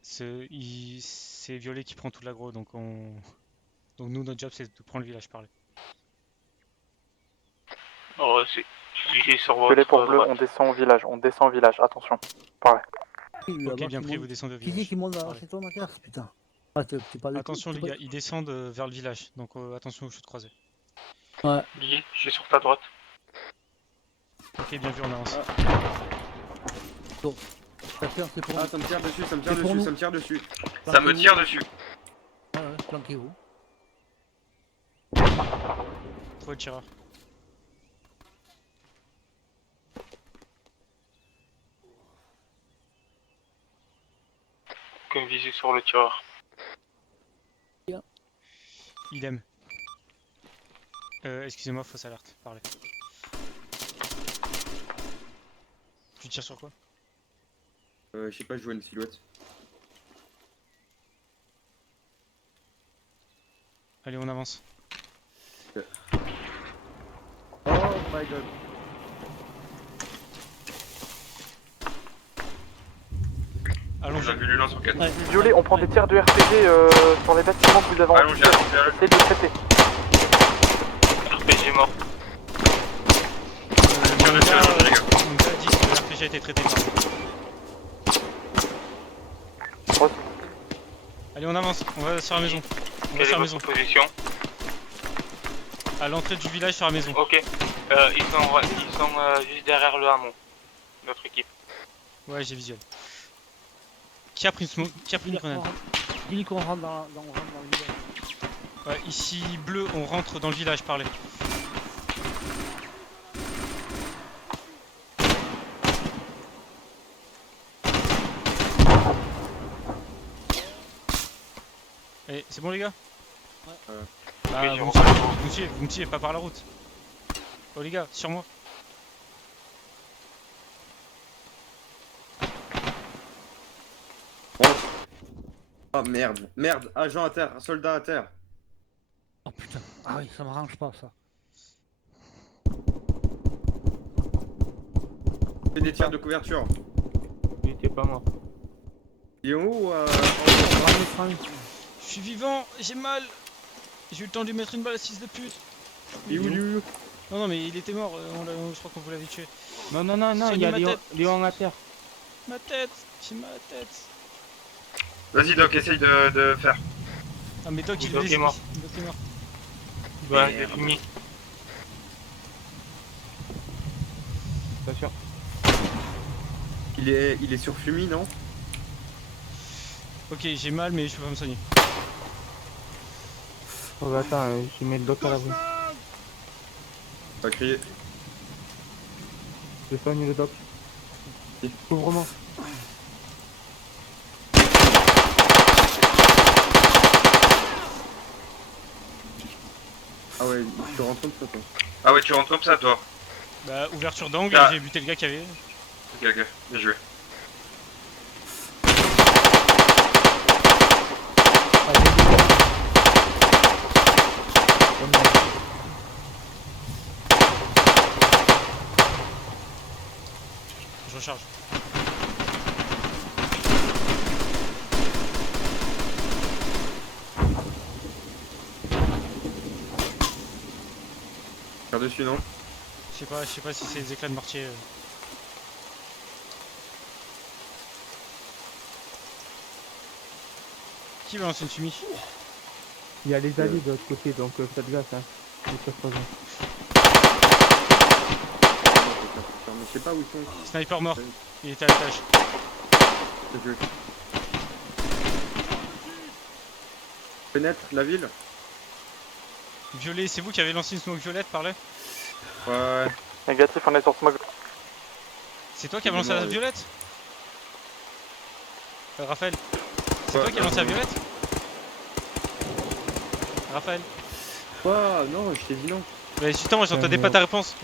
C'est Violet qui prend tout l'aggro, donc on... Donc nous, notre job, c'est de prendre le village par là. Oh, c'est... J'ai sur Violet votre pour bleu, droite. on descend au village, attention. Pareil. Ok, bien pris, vous descendez au Qui dit village. qu'il monte là? Parlez. C'est toi, Mathias, putain. Ah, t'es pas des Attention coups, les t'es gars, ils descendent vers le village, donc attention aux chutes croisées. pas- Ouais. Guy, je suis sur ta droite. Ok, bien vu, on avance. Ça fait, c'est pour Ah, ça me tire dessus, ça me tire C'est pour dessus, nous. ça me tire dessus. Ça me tire dessus. Ouais, ouais, planquez-vous. Trouvé le tireur. Aucun visu sur le tireur. Idem. Excusez-moi, fausse alerte, parlez. Tu tires sur quoi? Je sais pas, je vois une silhouette. Allez, on avance. Oh my god. Allons, J'ai vu le lance sur 4. Ouais. Violet, on prend des tirs de RPG sur les bâtiments que vous avez en Allons, j'ai Essayez de les traiter. RPG mort. on nous a dit que le RPG a été traité par Rose. Allez, on avance, on va sur la maison. On va Quelle est sur la votre maison. position? À l'entrée du village, sur la maison. Ok. Ils sont juste derrière le hameau. Notre équipe. Ouais, j'ai visuel. Qui a pris une smoke? Qui a pris une grenade? Dis qu'on rentre dans le village. Ouais, ici, bleu, on rentre dans le village, parlez. Eh, c'est bon les gars? Ouais. Ah, Oui, vous me tuez pas par la route. Oh les gars, sur moi. Ah merde, merde, agent à terre, soldat à terre. Oh putain. Ah oui, ça m'arrange pas ça. Fais des tirs de couverture. Il était pas mort. Il est en haut Je suis vivant, j'ai mal. J'ai eu le temps de lui mettre une balle à 6 de pute. Il est où, il est où? Non, non, mais il était mort, je crois qu'on vous l'avait tué. Non, non, non, non, il y a Soignez ma tête. Léon à terre. Ma tête, j'ai mal à la tête. Vas-y Doc, essaye de faire. Ah, mais Doc, il Doc est est mort. Doc est mort. Ouais, j'ai fini. Bien sûr. Il est sur Fumi, non? Ok, j'ai mal, mais je peux pas me soigner. Oh bah attends, je mets le doc à l'abri. Pas crier. Je soigne le doc. Couvre-moi. Ah ouais, tu rentres comme ça toi. Ah ouais, tu rentres comme ça toi. Bah, ouverture d'angle, Ah. j'ai buté le gars qui avait. Ok, ok, bien joué. Je recharge. Tire dessus, non? Je sais pas si c'est des éclats de mortier. Qui va lancer une fumée? Il y a les alliés de l'autre côté, donc faites gaffe, hein. Les choses pas bien. Mais je sais pas où ils sont. Sniper mort, il était à l'étage. C'est que- pénètre la ville. Violet, c'est vous qui avez lancé une smoke violette par là? Ouais. Négatif, on est sur smoke. C'est toi qui as lancé la violette? Raphaël, c'est toi qui as lancé la violette? Raphaël? Quoi? Non, je t'ai dit non. Mais justement, j'entendais pas ta réponse.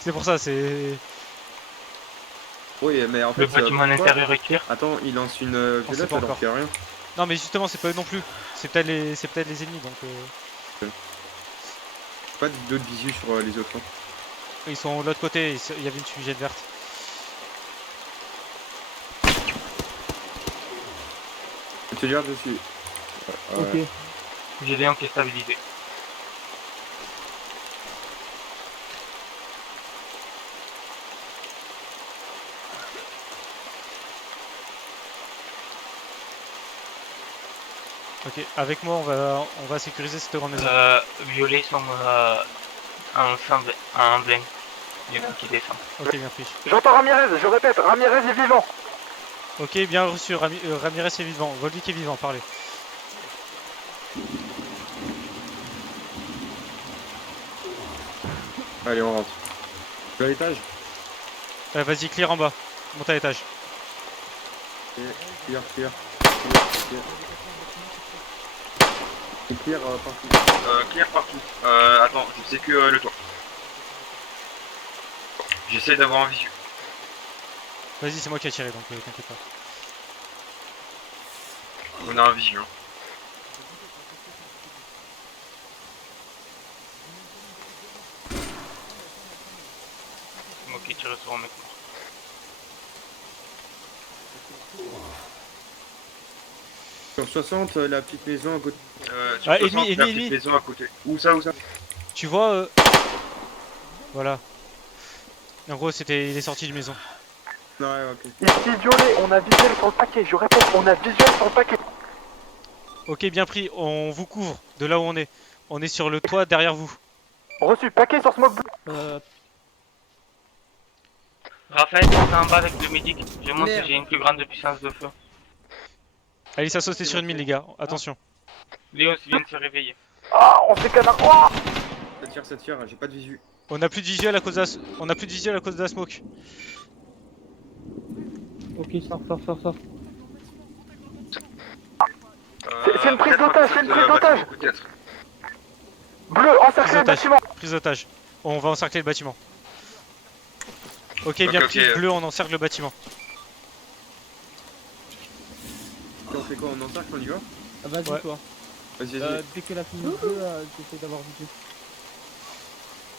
C'est pour ça, c'est... Oui, mais en fait... Le bâtiment à l'intérieur est clair. Attends, il lance une On sait violette pas alors encore. qu'il y a rien. Non mais justement, c'est pas eux non plus. C'est peut-être les ennemis, donc... Pas d'autres visus sur les autres. Hein. Ils sont de l'autre côté, il y avait une fumigène verte. Je te dire dessus. Ok. J'ai Léon qui est stabilisé. Ok, avec moi on va sécuriser cette grande maison. Violets sont en blanc. Du coup qui descend. Ok, bien pris. J'entends Ramirez, je répète, Ramirez est vivant. Ok, bien reçu, Ramirez est vivant, Volvic est vivant, parlez. Allez, on rentre. Tu es à l'étage? Vas-y, clear en bas, monte à l'étage. Clear. Clear partout. Clear partout. Attends, c'est que le toit. J'essaie d'avoir un visu. Vas-y, c'est moi qui ai tiré, donc t'inquiète pas. On a un visu. Hein. C'est moi qui tire sur un mec mort. Sur 60, la petite maison à côté. Sur 60, ennemi, la ennemi. petite maison à côté. Où ça? Tu vois, voilà. En gros, il est sorti de maison. Ouais, ok. Ici Violet, on a visuel sur le paquet, je répète, on a visuel sur le paquet. Ok, bien pris, on vous couvre de là où on est. On est sur le toit derrière vous. Reçu, paquet sur smoke blue. Raphaël, c'est en bas avec le médic. Je montre que j'ai une plus grande puissance de feu. Allez, ça sauter sur une mine, les gars, attention. Léon vient de se réveiller. Ah, on fait canard. Oh Ça tire, j'ai pas de visu. On a plus de visuel à cause de la smoke. Ok, sors. C'est une prise d'otage, Bleu, encerclez le bâtiment. Prise d'otage. On va encercler le bâtiment. Ok, bien Ok, pris, bleu, on encercle le bâtiment. On fait quoi? On encercle, on y va? Vas-y, Ouais. toi. Vas-y. Dès que la fumée bleue, j'essaie d'avoir visu.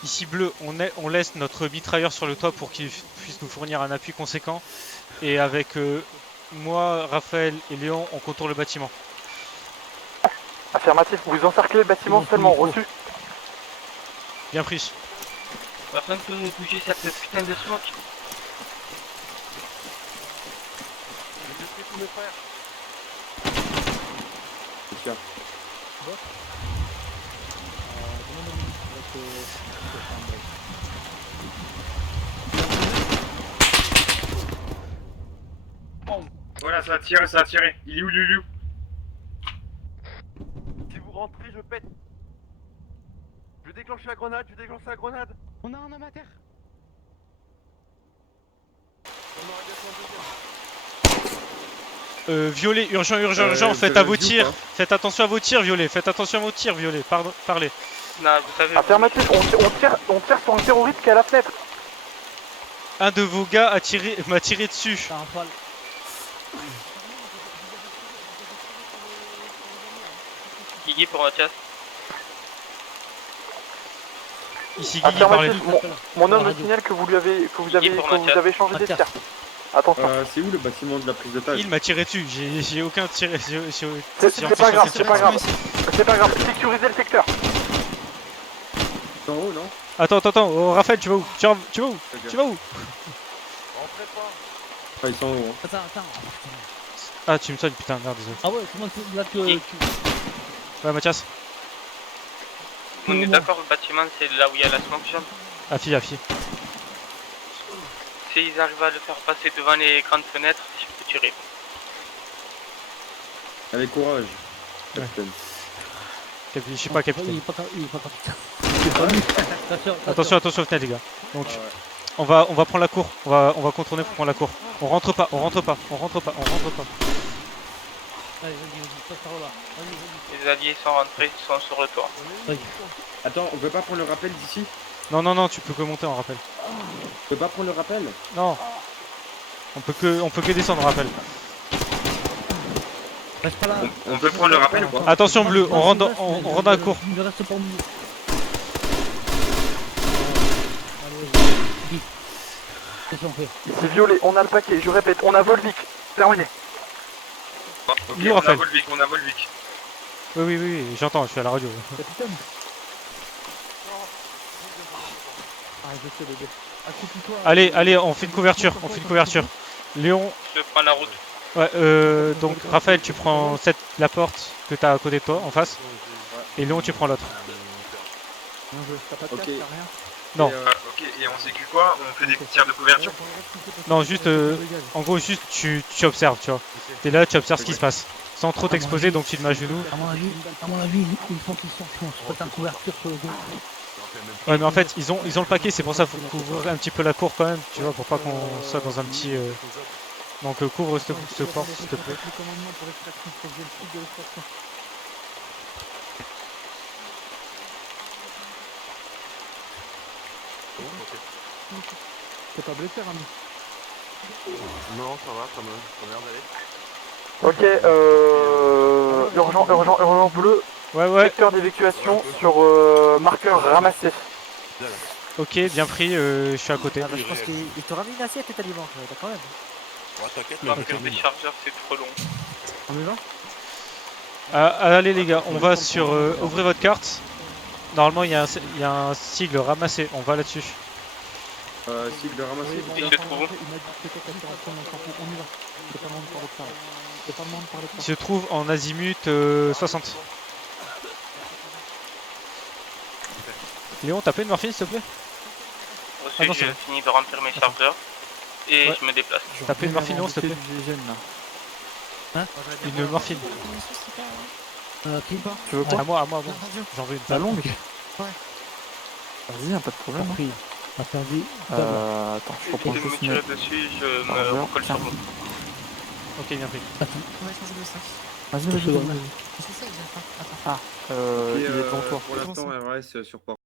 Ici bleu, on laisse notre mitrailleur sur le toit pour qu'il puisse nous fournir un appui conséquent. Et avec moi, Raphaël et Léon, on contourne le bâtiment. Affirmatif, vous encerclez le bâtiment seulement, reçu. Bien pris. Personne peut bouger cette putain de smoke. C'est sûr. Voilà, ça a tiré. Il est où? Si vous rentrez, je pète. Je déclenche la grenade, On a un homme à terre. Violet, urgent, faites à vos tirs. Faites attention à vos tirs, Violet. Parlez. Non, vous savez. Affirmatif, on tire sur un terroriste qui est à la fenêtre. Un de vos gars m'a tiré dessus. T'as un pal. Guigui pour Mathias. Ici Guigui, parlez. Affirmatif, mon homme me signale que vous avez changé de tir. Attention. C'est où le bâtiment de la prise d'otage? Il m'a tiré dessus, j'ai aucun tir. C'est pas grave, c'est pas grave. C'est pas grave, sécurisez le secteur. C'est en haut, non? Attends, oh, Raphaël, tu vas où? Tu vas où? Tu vas où? Ah, ils sont en haut. Hein. Attends. Ah, tu me sonnes, putain, merde, désolé. Ah ouais, comment c'est là que Ouais, Mathias. On est d'accord, le bâtiment c'est là où il y a la smoke jaune. Affi. S'ils arrivent à le faire passer devant les grandes fenêtres, je peux tirer. Avec courage. Ouais. Capitaine. Je sais pas, capitaine. Il est pas capitaine. C'est pas lui. Attention, attention, fenêtre, les gars. Donc, Ah ouais. on va prendre la cour. On va contourner pour prendre la cour. On rentre pas, on rentre pas, on rentre pas, on rentre pas. Allez, vas-y, passe par là. Vas-y, Les alliés sont rentrés, sont sur le toit. vas-y. Attends, on peut pas prendre le rappel d'ici? Non, non, non, tu peux que monter en rappel. On peut pas prendre le rappel? Non. On peut que descendre en rappel. Reste pas là. On peut prendre le rappel ou pas? Attention bleu, on rentre dans la cour. Il ne reste pas au milieu. Qu'est-ce qu'on fait? C'est violet, on a le paquet, je répète, on a Volvic. Terminé. Ok, Nous, on a Raphaël. Volvic, on a Volvic. Oui, oui, oui, j'entends, je suis à la radio. Capitaine. Ah, je sais, bébé. Accroupis-toi. Allez, allez, on fait une couverture, on fait une couverture. Léon, Je prends la route. ouais, donc Raphaël, tu prends la porte que t'as à côté de toi, en face. Et Léon, tu prends l'autre. Bien joué. T'as pas de Ok. casque, t'as rien. Non. Ok, et on sécu quoi? On fait des tirs de couverture? Non, juste, en gros, juste tu observes, tu vois. T'es là, tu observes ce qui se passe. Sans trop t'exposer, donc tu te mets à genoux. À mon avis, une fois qu'ils sont, on se fait en couverture sur le dos. Ouais, mais en fait, ils ont le paquet, c'est pour ça qu'il faut couvrir un petit peu la cour quand même, tu vois, pour pas qu'on soit dans un petit. Donc couvre ce porte, s'il te plaît. Le commandement pour l'extraction, faut que j'ai le site de l'extraction. T'es pas blessé, Rami? Non, ça va, ça me l'air d'aller. Ok, urgent bleu. Ouais, ouais, Secteur d'évacuation sur marqueur ramassé. ok, bien pris, je suis à côté. Ah bah, je pense qu'il t'aura mis une assiette et t'alimente, t'as quand même. Ouais, t'inquiète, Marqueur des chargeurs, c'est trop long. On y va? Allez les gars, on va sur. Ouvrez votre carte. Normalement, il y a un sigle ramassé, on va là-dessus. Cycle de ramasser. Il se trouve où? Il m'a dit que peut-être à faire un point, on y va. C'est pas loin de parler de ça. C'est pas loin de parler de Il ça. se trouve en azimut 60. Léon, t'as pas une morphine s'il te plaît? Reçu, Attends, j'ai c'est bon. fini de remplir mes chargeurs. Et Ouais. je me déplace. T'as pas une morphine Léon s'il te plaît? Hein? Une morphine. Qui part? Tu veux quoi? À moi. J'en veux une. La longue? Ouais. Vas-y, y'a pas de problème. Compris. Interdit. Attends, je Si reprends vous me juste tirez mes... dessus, je me Chargeur. recolle sur vous. Ok, bien pris. On va changer de sac. Vas-y, Je sais ça, il vient pas. Attends. il est devant toi. Pour l'instant, RS sur port.